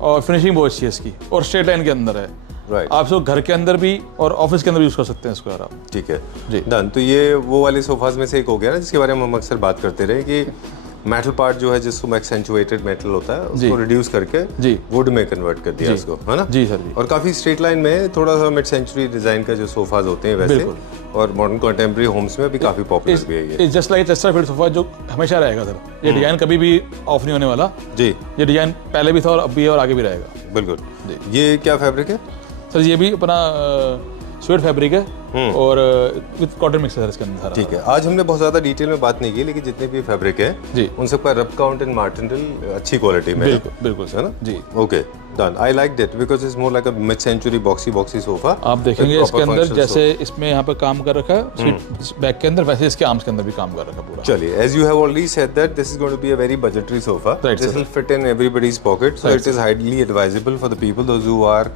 और फिनिशिंग बहुत अच्छी है इसकी, और स्ट्रेट लाइन के अंदर है। राइट, आप इसको घर के अंदर भी और ऑफिस के अंदर भी यूज़ कर सकते हैं इसको यार आप। ठीक है जी। डन। तो ये वो वाले सोफाज में से एक हो गया ना जिसके बारे में हम अक्सर बात करते रहे कि मेटल पार्ट जो है जिसको एक्सेंचुएटेड मेटल होता है उसको रिड्यूस करके जी वुड में कन्वर्ट कर दिया उसको, है ना? जी सर जी। और काफ़ी स्ट्रेट लाइन में थोड़ा सा मिड सेंचुरी डिज़ाइन का जो सोफाज होते हैं वैसे, और मॉडर्न कंटेम्प्रेरी होम्स में भी काफ़ी पॉपुलर भी है ये। It's just like Chesterfield sofa जो हमेशा रहेगा सर। ये डिज़ाइन कभी भी ऑफ नहीं होने वाला जी। ये डिज़ाइन पहले भी था और अब भी है और आगे भी रहेगा। बिल्कुल। ये क्या फैब्रिक है सर? ये भी अपना स्वेट फैब्रिक है और विद कॉटन मिक्स है सर इसके अंदर। ठीक है। आज हमने बहुत ज़्यादा डिटेल में बात नहीं की, लेकिन जितने भी फैब्रिक है जी उन सबका रब काउंट एंड मार्टिनल अच्छी क्वालिटी में बिल्कुल बिल्कुल है सर ना? जी। Okay done. I like that because it's more like a mid century boxy sofa. आप देखेंगे इसके अंदर जैसे इसमें यहाँ पे काम कर रखा है बैक के अंदर, वैसे इसके आर्म्स के अंदर भी काम कर रखा है पूरा। चलिए, as you have already said that this is going to be a very budgetary sofa. Right, This sir. will fit in everybody's pocket, so it is highly advisable for the people those who are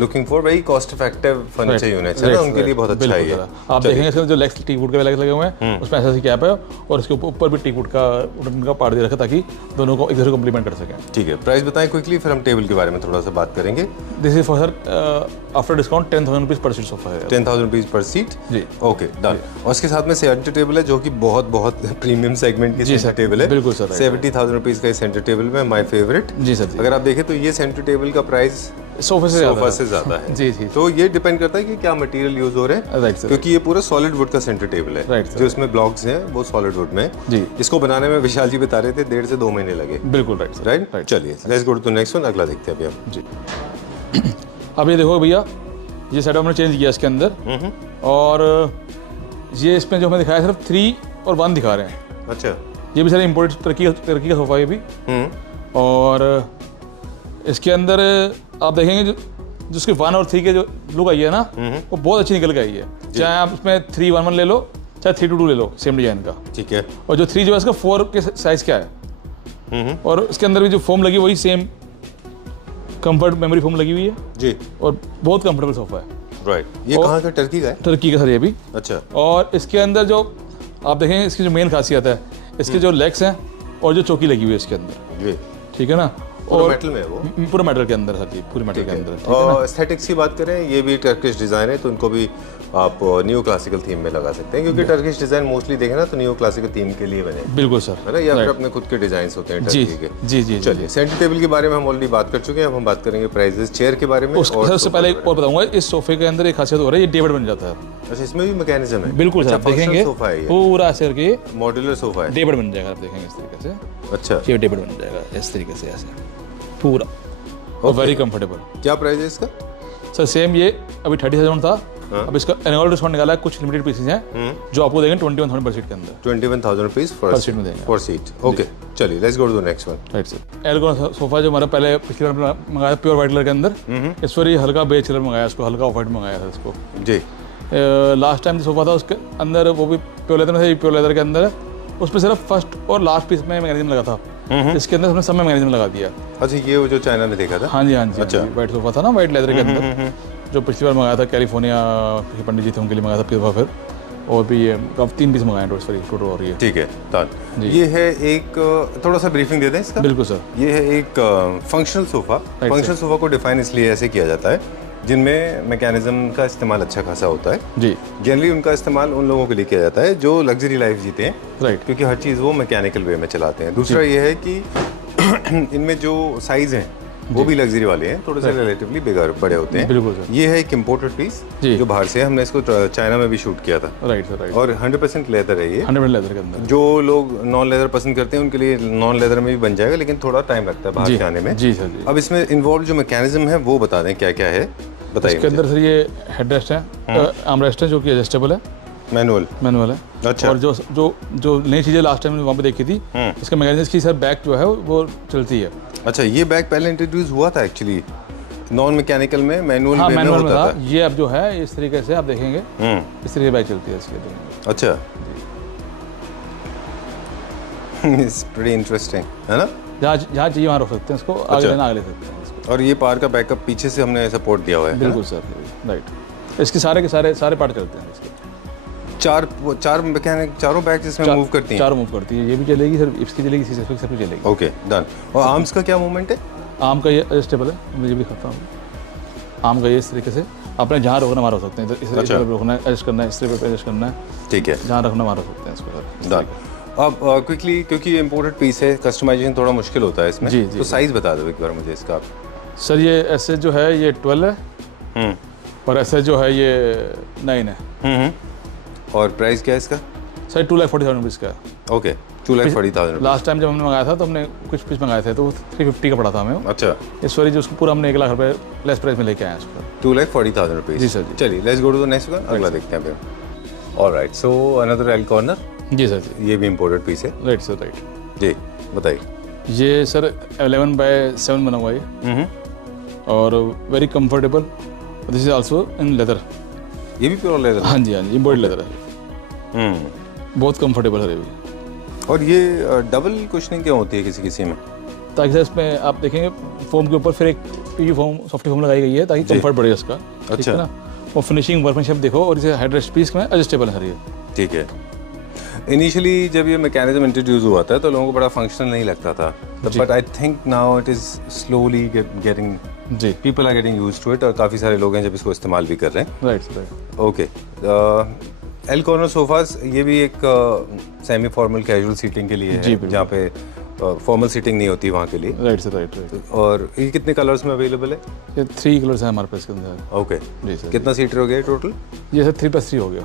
looking for very cost effective furniture units, है ना? उनके लिए बहुत अच्छा है ये। आप देखेंगे इसके अंदर जो लेग्स टी वुड के लेग्स लगे हुए हैं उसमें ऐसा सी कैप है और इसके ऊपर भी टी वुड का वुडन का पार्ट दे रखा ताकि दोनों को एक दूसरे को कम्प्लीमेंट कर सकें। ठीक है, प्राइस बताएं क्विकली, फिर हम टेबल के बारे में थोड़ा सा बात करेंगे। This is for sir after discount 10,000 rupees per seat sofa है। 10,000 रुपीज पर सीट जी। Okay done. और इसके साथ में सेंटर टेबल है जो कि बहुत प्रीमियम सेगमेंट की सेंटर टेबल है। बिल्कुल सर। 70,000 रुपीज का सेंटर टेबल में माय फेवरेट। जी सर जी। अगर आप देखें तो ये सेंटर टेबल का प्राइस सोफा से ज़्यादा है। जी जी। तो ये डिपेंड करता है कि क्या मटेरियल यूज हो रहे हैं। Right sir. क्योंकि ये पूरा सॉलिड वुड का सेंटर टेबल है। Right sir. जो इसमें ब्लॉक्स हैं वो सॉलिड वुड में जी। इसको बनाने में विशाल जी बता रहे थे 1.5 से 2 महीने लगे। बिल्कुल राइट सर। राइट। चलिए let's go to next one, अगला देखते हैं अभी हम। जी। अब ये देखो भैया, ये सेटअप हमने चेंज किया इसके अंदर, और ये इसमें जो हमें दिखाया सिर्फ 3 और 1 दिखा रहे हैं। अच्छा। ये भी सारे इम्पोर्टेड तरक्की का सोफा ये भी। और इसके अंदर आप देखेंगे जिसके 1 और 3 के जो लुक आई है ना वो बहुत अच्छी निकल के आई है। चाहे आप उसमें 311 ले लो चाहे 322 ले लो, सेम डिजाइन का। ठीक है। और जो 3 जो है इसका 4 के साइज क्या है, और इसके अंदर भी जो फोम लगी वही सेम कंफर्ट मेमोरी फोम लगी हुई है जी, और बहुत कंफर्टेबल सोफा है। राइट। ये कहाँ का? टर्की का है? टर्की का सर ये भी। अच्छा। और इसके अंदर जो आप देखेंगे इसकी जो मेन खासियत है इसके जो लेग्स हैं और जो चौकी लगी हुई है इसके अंदर, जी ठीक है ना? और मेटल में है वो? पूरा मेटल के अंदर सर जी, पूरे मेटल के अंदर। और एस्थेटिक्स की बात करें, ये भी टर्किश डिज़ाइन है तो इनको भी आप न्यू क्लासिकल थीम में लगा सकते हैं, क्योंकि टर्किश डिज़ाइन मोस्टली देखें ना तो न्यू क्लासिकल थीम के लिए बने, बिल्कुल सर, है ना? या फिर अपने खुद के डिजाइन होते हैं जी टर्की के। जी जी। चलिए, सेंटर टेबल के बारे में हम ऑलरेडी बात कर चुके हैं, अब हम बात करेंगे प्राइजेस चेयर के बारे में। उसके सबसे पहले एक और बताऊंगा, इस सोफे के अंदर एक खासियत हो रही है, ये डेविड बन जाता है। अच्छा, इसमें भी मैकेनिज्म है? बिल्कुल सर, देखेंगे सोफा है ये, पूरा ऐसे करके मॉड्यूलर सोफा है, डेविड बन जाएगा। आप देखेंगे इस तरीके से, अच्छा ये डेविड बन जाएगा इस तरीके से ऐसे पूरा, और वेरी कंफर्टेबल। क्या प्राइस है इसका? सर सेम ये अभी 30,000 था, अब इसका एनुअल डिस्काउंट निकाला है, कुछ लिमिटेड पीसेस हैं जो आपको देंगे 21,000 पर सीट के अंदर। 21,000 रुपीज पर सीट में देंगे, फॉर सीट। ओके, चलिए let's go to the next one. Right sir. एल्गो सोफा जो हमारा पहले पिछली बार मंगाया प्योर वाइट कलर के अंदर, इस बार ये हल्का बेज कलर मंगाया, इसको हल्का ऑफ वाइट मंगाया था इसको जी। लास्ट टाइम जो सोफा था उसके अंदर वो भी प्योर लेदर में था, प्योर लेदर के अंदर है, उसमें सिर्फ फर्स्ट और लास्ट पीस में मैकेनिज्म लगा था, इसके अंदर हमने सब में मैकेनिज्म लगा दिया। अच्छा, ये वो जो चाइना में देखा था? हाँ जी हाँ जी। अच्छा, वाइट सोफा था ना, वाइट लेदर के अंदर, जो पिछली बार मंगाया था कैलिफोर्निया के पंडित जी थे उनके लिए मंगाया था पिछली फिर, और भी ये अब 3 पीस मंगाए टोटल हो रही है। ठीक है डन। ये है एक, थोड़ा सा ब्रीफिंग दे दें इसका। बिल्कुल सर। ये है एक फंक्शनल सोफा। फंक्शनल सोफा को डिफाइन इसलिए ऐसे किया जाता है जिनमें मैकेनिज्म का इस्तेमाल अच्छा खासा होता है जी। जनरली उनका इस्तेमाल उन लोगों के लिए किया जाता है जो लग्जरी लाइफ जीते हैं, राइट, क्योंकि हर चीज़ वो मैकेनिकल वे में चलाते हैं। दूसरा ये है कि इनमें जो साइज़ हैं वो भी लग्जरी वाले हैं, थोड़े से रिलेटिवली बिगर बड़े होते हैं। बिल्कुल सर। ये है एक इम्पोर्टेड पीस जो बाहर से है, हमने इसको चाइना में भी शूट किया था। Right sir, right. और 100% लेदर है ये, 100% लेदर के अंदर। जो लोग नॉन लेदर पसंद करते हैं उनके लिए नॉन लेदर में भी बन जाएगा, लेकिन थोड़ा टाइम लगता है बाहर से आने में। जी सर जी। अब इसमें इन्वॉल्व जो मैकेनिज्म है वो बता दें क्या क्या है, बताइए। इसके अंदर सर ये हेडरेस्ट है, आर्मरेस्ट है जो कि एडजस्टेबल है, मैनुअल है। अच्छा। और जो नई चीज़ें लास्ट टाइम वहाँ पे देखी थी, इसका मैकेनिज्म की सर बैक जो है वो चलती है। अच्छा, ये बैग पहले इंट्रोड्यूस हुआ था एक्चुअली नॉन मैकेनिकल में, मैनुअल हाँ, में होता था। ये अब जो है इस तरीके से आप देखेंगे, इस तरीके बैग चलती है इसके। अच्छा, इट्स प्रीटी इंटरेस्टिंग, है ना? जहाँ चाहिए वहाँ रख सकते हैं इसको, आगे लेना आगे ले सकते हैं इसको। और ये पार का बैकअप पीछे से हमने सपोर्ट दिया हुआ है। बिल्कुल सर, राइट। इसके सारे के सारे पार्ट चलते हैं इसके। चार मैकेनिक चारों बैग्स इसमें मूव करती हैं? चार मूव करती है, ये भी चलेगी सर, इसकी चलेगी, इसी से सब चलेगी। Okay done. और आर्म्स का क्या मूवमेंट है? आर्म का ये एडजस्टेबल है, मुझे भी दिखाता हूँ। आर्म का ये इस तरीके से आपने जहाँ रोकना वहाँ रोक सकते हैं, इस तरीके से रोकना है, एडजस्ट करना है, इस तरीके से एडजस्ट करना है, ठीक है, जहाँ रखना वहाँ रोक सकते हैं इसको। डन। अब क्विकली, क्योंकि ये इम्पोर्टेड पीस है, कस्टमाइजेशन थोड़ा मुश्किल होता है इसमें, जी, जी, तो साइज़ बता दो एक बार मुझे इसका आप। सर ये ऐसे जो है ये 12 है और ऐसे जो है ये 9 है। और प्राइस क्या है इसका? सर 2,40,000 रुपीज़ का है। ओके 2,40,000। लास्ट टाइम जब हमने मंगाया था तो हमने कुछ पीस मंगाए थे तो वो 350 का पड़ा था हमें। अच्छा, इस वारी जो उसको पूरा हमने 1,00,000 रुपये लेस प्राइस में लेके आए हैं उसको। 2,40,000 रुपीज़। जी सर जी। चलिए let's go to the next one, अगला देखते हैं फिर। Alright, so another L corner, जी सर जी। ये भी इम्पोर्टेड पीस है। Right sir, right. जी बताइए। ये सर 11/7 बना हुआ है और very comfortable. This is also in leather. ये भी प्योर लेदर? हाँ जी, हाँ जी, इम्पोर्टेड लेदर है। बहुत कंफर्टेबल है ये भी। और ये डबल कुशनिंग क्यों होती है किसी किसी में? ताकि सर इसमें आप देखेंगे फोम के ऊपर फिर एक पीयू फोम, सॉफ्टी फोम लगाई गई है ताकि कंफर्ट बढ़े उसका। ठीक अच्छा। है ना। और फिनिशिंग वर्कमैनशिप देखो, और इसे हेडरेस्ट पीस में एडजस्टेबल है सर ये। ठीक है। इनिशियली जब ये मैकेनिज्म इंट्रोड्यूस हुआ था तो लोगों को बड़ा फंक्शनल नहीं लगता था, but I think now it is slowly getting, जी, people are getting used to it, और काफ़ी सारे लोग हैं जब इसको इस्तेमाल भी कर रहे हैं। Right sir, right. Okay, L corner sofas, ये भी एक सेमी फॉर्मल कैजुअल सीटिंग के लिए है, जहाँ पे फॉर्मल सीटिंग नहीं होती वहाँ के लिए। Right sir, right, right. और ये कितने कलर्स में अवेलेबल है? ये 3 कलर्स हैं हमारे पास के अंदर। ओके जी सर। कितना सीटर हो गया टोटल? ये सर 3+3 हो गया।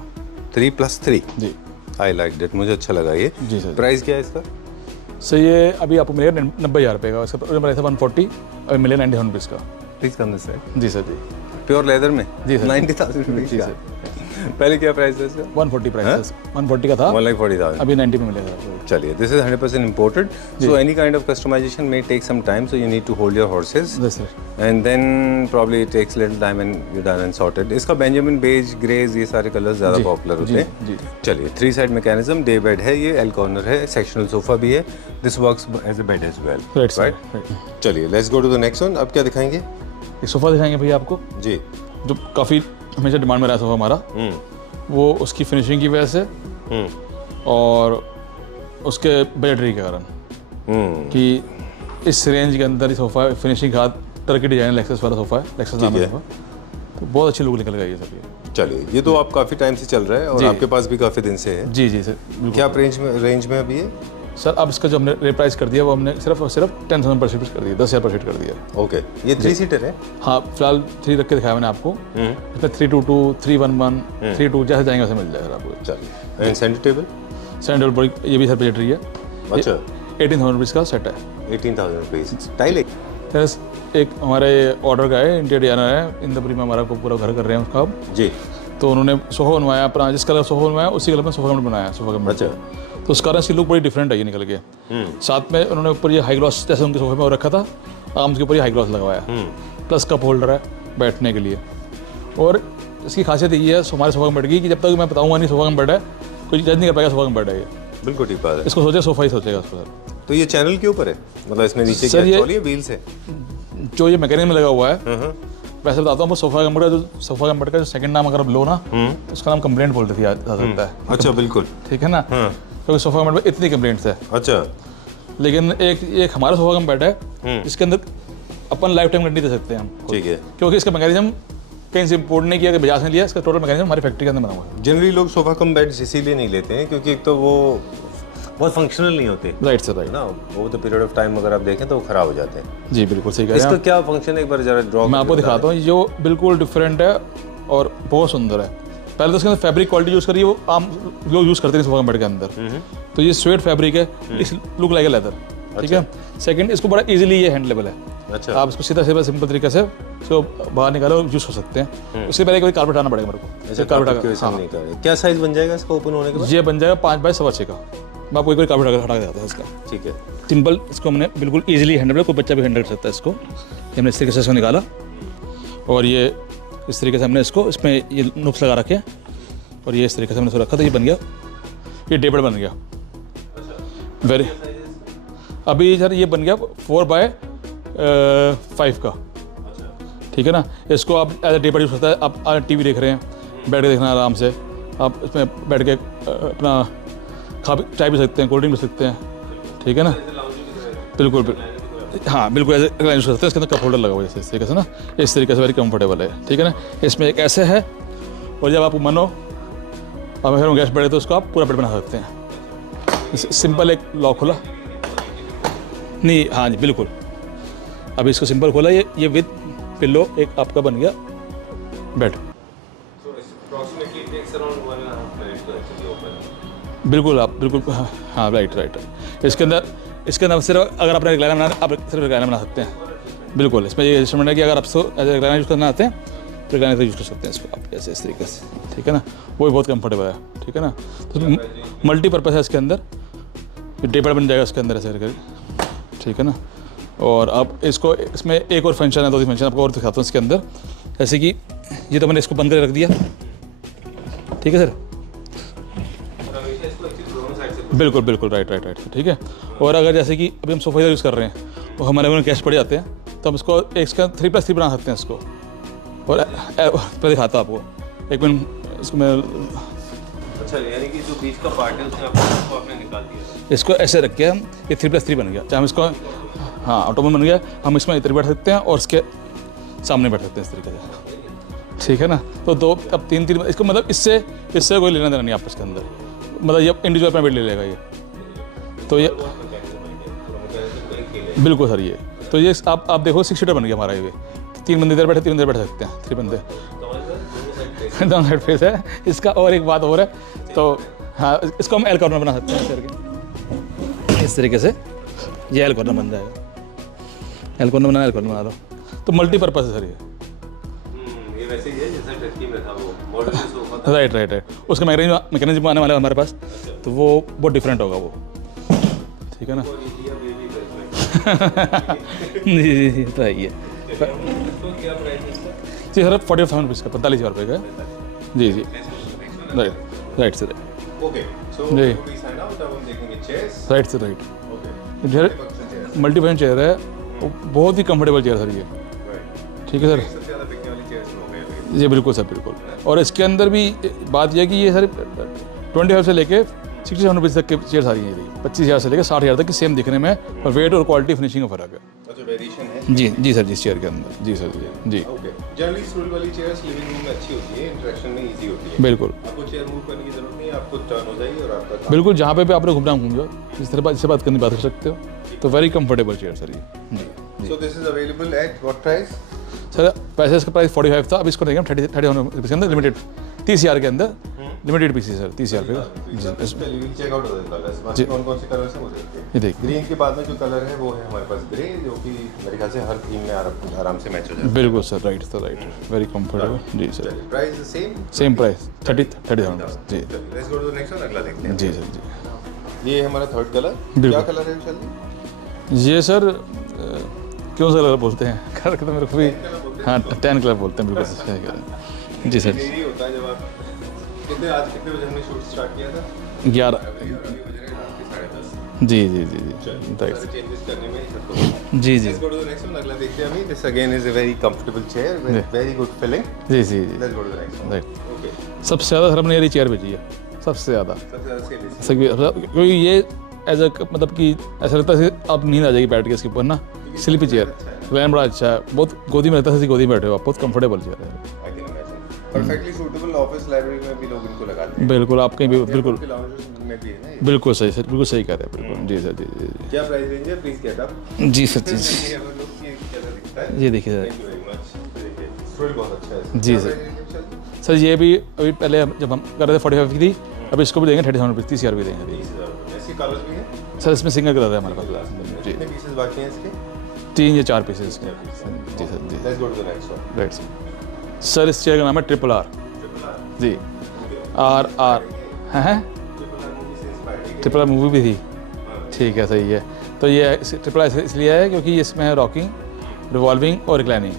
3+3? जी, आई लाइक दैट, मुझे अच्छा लगा ये। जी सर। प्राइस क्या है इसका? सर ये अभी आपको मिलेगा 90,000 रुपये का, इसका प्राइस है 140 और मिलेगा 90,000 रुपीज़ का। Please come this side. जी सर जी। प्योर लेदर में? जी सर। 90,000 रुपीज़ जी का। सर। पहले क्या प्राइस था इसका? 140 प्राइस, 140 का था, 1,40,000। अभी 90 में मिलेगा आपको। चलिए, this is 100% imported, so any kind of customization may take some time, so you need to hold your horses, Yes sir। and then probably it takes little time and you're done and sorted. इसका Benjamin beige, graze, ये सारे colours ज़्यादा popular होते हैं। जी। चलिए, 3 side mechanism, day bed है, ये L corner है, सेक्शनल सोफा भी है, this works as a bed as well. Right sir, right. Right. चलिए let's go to the next one. अब क्या दिखाएंगे? एक सोफ़ा दिखाएंगे भैया आपको, जी। जो काफ़ी हमेशा डिमांड में रहा सोफ़ा हमारा, वो उसकी फिनिशिंग की वजह से और उसके बजटरी के कारण, कि इस रेंज के अंदर ही सोफ़ा फिनिशिंग के हाथ टर्की डिजाइन लेक्सस वाला सोफ़ा है, लेक्सस नाम है सोफ़ा, तो बहुत अच्छी लुक निकल गई है सर ये। चलिए, ये तो आप काफ़ी टाइम से चल रहा है और जी। आपके पास भी काफ़ी दिन से है। जी जी सर, क्या रेंज में अभी है? सर अब इसका जो हमने रिप्राइस कर दिया वो हमने सिर्फ और सिर्फ 10,000 पर सीट कर दिया, 10,000 पर सीट कर दिया। ओके, ये 3 सीटर है? हाँ, फिलहाल 3 रख के दिखाया मैंने आपको। इसमें 322, 311, 32 जैसे जाएंगे वैसे मिल जाएगा आपको। चलिए, एंड सेंटर टेबल? सेंटर बड़ी, ये भी सर बजटरी है। अच्छा, 18,000 रुपीज़ का सेट है। 18,000 रुपीज़। टाइल यस, एक हमारे ऑर्डर का है, इंटीरियर डिजाइनर है इंद्रपुरी में, हमारा को पूरा घर कर रहे हैं उसका अब। जी। तो उन्होंने सोफ़ा बनवाया अपना, जिस कलर सोफ़ा बनवाया उसी कलर में सोफ़ा कमर बनाया, सोफ़ा कमर। अच्छा। तो उस कारण इसकी लुक बड़ी डिफरेंट है ये निकल के। साथ में उन्होंने ऊपर ये हाई ग्लॉस, जैसे उनके सोफे में वो रखा था, आर्म्स के ऊपर ये हाई ग्लॉस लगवाया, प्लस कप होल्डर है बैठने के लिए। और इसकी खासियत ये है हमारे सोफा कम बेड की, कि जब तक मैं बताऊंगा नहीं सोफा कम बेड है, कोई जज नहीं कर पाएगा सोफा कम बेड है ये। बिल्कुल ठीक बात है। इसको सोचे सोफा ही सोचेगा उसको सर। तो ये चैनल के ऊपर है, मतलब इसमें नीचे सर क्या ये व्हील्स है? जो ये मैकेनिज्म में लगा हुआ है, वैसे बताता हूँ, सोफा कम बेड का जो सोफा कम बेड का जो सेकंड नाम अगर आप लो ना, तो उसका नाम कंप्लेंट बोलते थे, याद आ सकता है। अच्छा, बिल्कुल ठीक है ना, क्योंकि सोफा कम बेड में इतनी कंप्लेंट्स है। अच्छा। लेकिन एक हमारा सोफा कम बेड है, इसके अंदर अपन लाइफ टाइम गारंटी दे सकते हैं हम। ठीक है। क्योंकि इसका मैकेनिज्म कहीं से इम्पोर्ट नहीं किया, कि बजाज ने लिया, इसका टोटल मैकेनिज्म हमारी फैक्ट्री के अंदर बना हुआ है। जनरली लोग सोफा कम बेड इसीलिए नहीं लेते हैं क्योंकि एक तो वो बहुत फंक्शनल नहीं होते। राइट सर, राइट ना, वो तो पीरियड ऑफ टाइम अगर आप देखें तो वो खराब हो जाते हैं। जी, बिल्कुल सही कह रहे हैं इसका आप। क्या फंक्शन है, एक बार जरा ड्रॉ मैं आपको दिखाता हूँ, जो बिल्कुल डिफरेंट है और बहुत सुंदर है। पहले तो इसके अंदर फैब्रिक क्वालिटी यूज़ करिए, वो आम लोग यूज़ करते हैं सोफा कम बेड के अंदर, तो ये स्वेट फैब्रिक है, इस लुक लाइक लेदर। ठीक है। सेकंड, इसको बड़ा इजीली ये हैंडलेबल है। अच्छा। आप इसको सीधा सीधा सिंपल तरीके से इसको बाहर निकालो और यूज़ कर सकते हैं। उससे पहले कोई कारपेट आना पड़ेगा मेरे को। ऐसे कारपेट नहीं कर रहे। क्या साइज बन जाएगा इसका ओपन होने के बाद? ये बन जाएगा 5x6.5 का। मैं आपको एक बार कारपेट हटा के देता हूँ इसका। ठीक है। सिंपल, इसको हमने बिल्कुल इजीली हैंडल, कोई बच्चा भी हैंडल कर सकता है इसको। ये हमने इस तरीके से इसको निकाला और ये इस तरीके से हमने इसको, इसमें ये नुक्स लगा रखे और ये इस तरीके से हमने इसको रखा, तो ये बन गया, ये टेबल बन गया। वेरी, अभी सर ये बन गया 4x5 का। ठीक है ना। इसको आप एज ए टेबल यूज़ करता है, आप टीवी देख रहे हैं, बैठ के देखना आराम से, आप इसमें बैठ के अपना चाय पी सकते हैं, कोल्ड ड्रिंक पी सकते हैं, ठीक है ना। बिल्कुल हाँ बिल्कुल ऐसे रिक्लाइन यूज़ कर सकते हैं। इसके अंदर कप होल्डर लगा हुआ है इस तरीके से ना, इस तरीके से वेरी कंफर्टेबल है, ठीक है ना। इसमें एक ऐसे है, और जब आपको मन हो आप घर में गैस बढ़े तो उसको आप पूरा बेड बना सकते हैं। सिंपल एक लॉक खोला नहीं, हाँ जी बिल्कुल। अभी इसको सिंपल खोला, ये विद पिल्लो एक आपका बन गया बेड। बिल्कुल आप बिल्कुल हाँ राइट। इसके अंदर सिर्फ अगर आपने रिक्लाइनर बनाना, आप सिर्फ रिक्लाइनर बना सकते हैं। बिल्कुल इसमें ये इंस्ट्रूमेंट है कि अगर आपको एज रिक्लाइनर यूज़ करना आते हैं तो रिक्लाइनर यूज़ कर सकते हैं इसको आप, जैसे इस तरीके से, ठीक है ना। वो भी बहुत कंफर्टेबल है, ठीक है ना। तो मल्टीपर्पज़ है इसके अंदर, टेबल बन जाएगा इसके अंदर ऐसे करके, ठीक है ना। और आप इसको इसमें एक और फंक्शन है, 2-3 फंक्शन आपको और दिखाता हूँ इसके अंदर। जैसे कि ये तो मैंने इसको बंद करके रख दिया, ठीक है सर। बिल्कुल राइट, ठीक है। और अगर जैसे कि अभी हम सोफा यूज़ कर रहे हैं, वो हमारे घर में गेस्ट पड़ जाते हैं, तो हम इसको इसका 3+3 बना सकते हैं इसको। और पहले दिखाता हूँ आपको, एक मिनट इसको मैं, अच्छा यानी कि जो बीच का पार्ट है उसमें आपने निकाल दिया, इसको ऐसे रख के हम ये 3+3 बन गया। चाहे हम इसको हाँ ऑटोमन बन गया, हम इसमें इधर बैठ सकते हैं और इसके सामने बैठ सकते हैं इस तरीके से, ठीक है ना। तो 2 अब 3 इसको मतलब इससे कोई लेना देना नहीं आपस के अंदर, मतलब ये इंडिविजुअल अपना बेड ले लेगा ये। तो ये बिल्कुल सर, ये तो ये आप देखो 6 सीटर बन गया हमारा ये। 3 बंदे इधर बैठे, 3 बंदे बैठ सकते हैं, 3 बंदे दोनों साइड फेस है इसका। और एक बात और है, तो हाँ इसको हम एल कॉर्नर बना सकते हैं करके इस तरीके से, ये एल कॉर्नर बन जाएगा। एल कॉर्नर बना दो, तो मल्टीपर्पज़ है सर ये वैसे ही है जैसा टर्की में था वो मॉडल सोफा था। राइट। उसका मैकेनिज्म आने वाला है हमारे पास, तो वो बहुत डिफरेंट होगा वो, ठीक है ना। जी तो है ये जी सर, 45,000 रुपीज़ का, 45,000 रुपये का। जी राइट सर, ओके सो जी वी साइन आउट। अब हम देखेंगे chairs. Right sir, right. Okay sir multifunction chair है, वो बहुत ही कंफर्टेबल चेयर सर ये, ठीक है सर। सबसे ज़्यादा बिकने वाली चेयर्स हो गए जी बिल्कुल सर, बिल्कुल। और इसके अंदर भी बात यह है कि ये सर 25 से लेके 67 रुपीज़ तक के चेयर सारी हैं, 25,000 से लेकर 60,000 तक की सेम दिखने में, और वेट और क्वालिटी फिनिशिंग का फ़र्क है। अच्छा वेरिएशन है जी सर, जिस चेयर के अंदर, जी सर जी। ओके जनरली स्टूल वाली चेयर्स लिविंग रूम में अच्छी होती है, इंटरेक्शन में इजी होती है। बिल्कुल आपको चेयर मूव करने की जरूरत नहीं है, आपको टर्न हो जाएगी और आपका काम। बिल्कुल, जहाँ पे भी आपने घूमना घूम जाओ, इस तरह इससे बात करनी बात कर सकते हो, तो वेरी कंफर्टेबल चेयर सर ये। जी so this is available at what price? Sir वैसे इसका प्राइस 45 था, अब इसको देंगे हम 30,000 रुपीज़ के अंदर, लिमिटेड 30,000 के अंदर लिमिटेड पीसेस सर, 30,000 रुपये का। जी चेक आउट हो जाएगा कलर्स। बाकी कौन से कलर्स हैं वो देखते हैं। ये देखिए, ग्रीन के बाद में जो कलर है वो है हमारे पास ग्रे, जो कि मेरे ख्याल से हर थीम में आराम से मैच हो जाता है। बिल्कुल सर, राइट, वेरी कंफर्टेबल। जी sir, price same same price 30,000 जी। Let's go to the next one, अगला देखते हैं। जी सर जी। ये हमारा थर्ड कलर, बिल्कुल। क्या कलर है विशाल? ये सर क्यों सा कलर बोलते हैं, कलर तो मेरे को भी, हाँ टैन कलर बोलते हैं, बिल्कुल सही कह रहे हैं। जी सर। यही होता है जब आप आज कितने बजे हमने शूट स्टार्ट किया था? 11। अभी बज रहे हैं रात के 10:30। जी सारे चेंजेस करने में ही खत्म। जी let's go to the next one, अगला देखते हैं अभी। This again is a very comfortable chair with very good filling. जी let's go to the next one. Right. Okay सबसे ज़्यादा सर हमने ये चेयर भेजी है, सबसे ज़्यादा, सबसे ज़्यादा क्योंकि ये एज अ मतलब कि ऐसा लगता है अब नींद आ जाएगी बैठ के इसके ऊपर ना। स्लीपी चेयर, रैम बड़ा अच्छा है, बहुत गोदी में रहता है, गोदी में बैठे हो आप, बहुत कंफर्टेबल चेयर है। I can imagine perfectly suitable office library में भी लोग इनको लगाते हैं। बिल्कुल, आप कहीं भी बिल्कुल लाउंजेस में भी है ना ये। बिल्कुल सही सर, बिल्कुल सही कह रहे हैं, बिल्कुल। जी सर जी। क्या प्राइस रेंज है प्लीज गेट अप? जी सर जी। ये हम लोग की कैसा दिखता है? ये देखिए sir. Thank you very much. देखिए स्टोरी बहुत अच्छा है। जी सर। सर ये भी अभी पहले जब हम कर रहे थे 45 की थी, अब इसको भी देंगे 30,000 रुपीज़, 30,000 रुपये देंगे। 30,000 ऐसे कलर्स भी हैं? सर इसमें सिंगल कलर है हमारे पास जी, कितने पीसेस बाकी हैं इसके? 3 या 4 पीसेस इसके। जी सर जी। Let's go to the next one. Right sir, इस चेयर का नाम है RRR जी। RR है, RRR मूवी भी थी, ठीक है सही है। तो ये RRR इसलिए है क्योंकि इसमें है रॉकिंग, रिवॉल्विंग और रिक्लाइनिंग।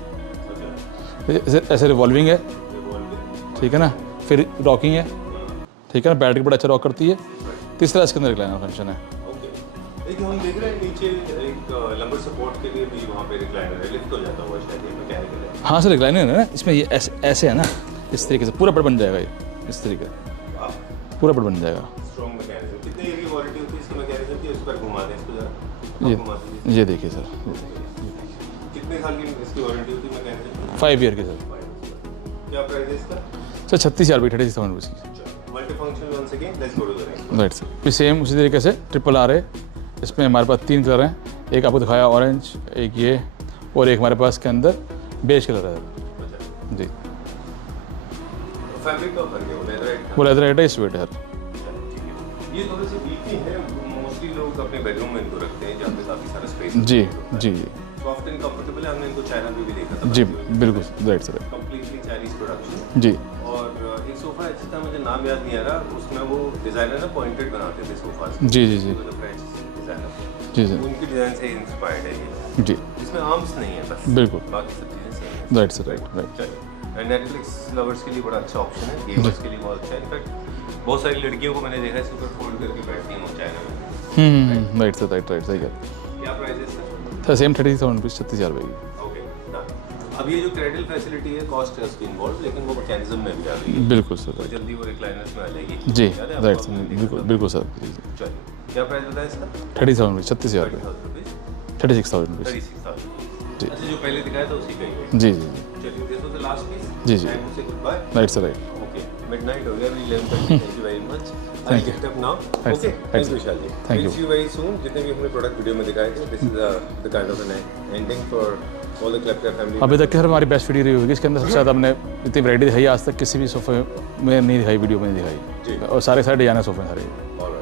ऐसे रिवॉल्विंग है, ठीक है ना, फिर रॉकिंग है, ठीक है ना, बैटरी बड़ा अच्छा रॉक करती है। तीसरा इसके अंदर रिक्लाइनर फंक्शन है। एक हम देख रहे हैं नीचे एक लंबर सपोर्ट के लिए भी वहाँ पे रिक्लाइनर है, लिफ्ट हो जाता हुआ शायद ये मैकेनिकल है। हाँ सर, रिक्लाइनर है ना, इसमें ये ऐसे है ना, इस तरीके से पूरा बेड बन जाएगा ये, इस तरीके से। आप पूरा बेड बन जाएगा। स्ट्रॉन्ग मैकेनिज्म, कितने ईयर की वारंटी होती है इसकी मैकेनिज्म की? उस पर घुमा दें इसको जरा, ये आप घुमा दीजिए। ये देखिए सर, कितने साल की इसकी वारंटी होती है मैकेनिज्म? 5 ईयर की सर। क्या प्राइस है इसका? सर 36,000 रुपये, 36,000 रुपीज़ की। Multi function once again, let's go to the next. Right sir. फिर सेम उसी तरीके से ट्रिपल आर है, इसमें हमारे पास 3 कलर हैं। एक आपको दिखाया ऑरेंज, एक ये, और एक हमारे पास के अंदर बेज कलर है जी। फैब्रिक का फर्क है, वो लेदर वो लेदर है, इस वेट है सर। ये थोड़े से बीकी है, मोस्टली लोग अपने बेडरूम में इनको रखते हैं जहाँ पे काफ़ी सारा स्पेस जी जी जी सॉफ्ट एंड कंफर्टेबल है। हमने इनको चाइना में भी देखा था जी, बिल्कुल right sir. Completely Chinese production. जी और एक सोफा अच्छा था, मुझे नाम याद नहीं आ रहा, उसमें वो डिजाइनर ना पॉइंटेड बनाते थे सोफा जी जी जी फ्रेंच डिजाइनर, जी सर। उनकी डिजाइन से इंस्पायर्ड है ये। जी इसमें आर्म्स नहीं है बस, बिल्कुल बाकी सब चीज़ें सेम है। Right sir, right right. चलिए, एंड नेटफ्लिक्स लवर्स के लिए बड़ा अच्छा ऑप्शन है, गेमर्स के लिए बहुत अच्छा है। इनफैक्ट बहुत सारी लड़कियों को मैंने देखा है इसके ऊपर फोल्ड करके बैठती हैं वो चाइना में। राइट सर, राइट राइट, सही कह क्या प्राइस है इसका? सर। सेम 36,000 रुपीज़, 36,000 रुपये की। Okay done. अब ये जो क्रेडल फैसिलिटी है, कॉस्ट है उसकी इन्वॉल्व, लेकिन वो मैकेनिज्म में भी आ गई है, बिल्कुल सर, तो जल्दी वो रिक्लाइनर्स में आ जाएगी। जी याद है आपको? राइट सर, आपने देखा बिल्कुल था? बिल्कुल सर। जी जी। चलिए, क्या प्राइस बताया इसका? 30,000 रुपीज़, 36,000 रुपये, 36,000 रुपीज़। 36,000। जी। अच्छा, जो पहले दिखाया था उसी का ही है। जी जी चलिए, this was the last piece. जी, जी। Time to say goodbye. Right sir, right. Okay, midnight हो गया, 11:30। Thank you very much. I get up now. Right, okay, sir. Thank Right, you sir. Vishal ji. Thank you. See you very soon. जितने भी हमने product video में दिखाए थे, this is the kind of an ending for all the क्लबकर family. अभी तक की सर हमारी बेस्ट वीडियो रही होगी। इसके अंदर सबसे ज़्यादा हमने इतनी वैरायटी दिखाई आज तक किसी भी सोफे में नहीं दिखाई, वीडियो में नहीं दिखाई, जी। और सारे डिजाइनर सोफे हैं सारे। ऑलराइट।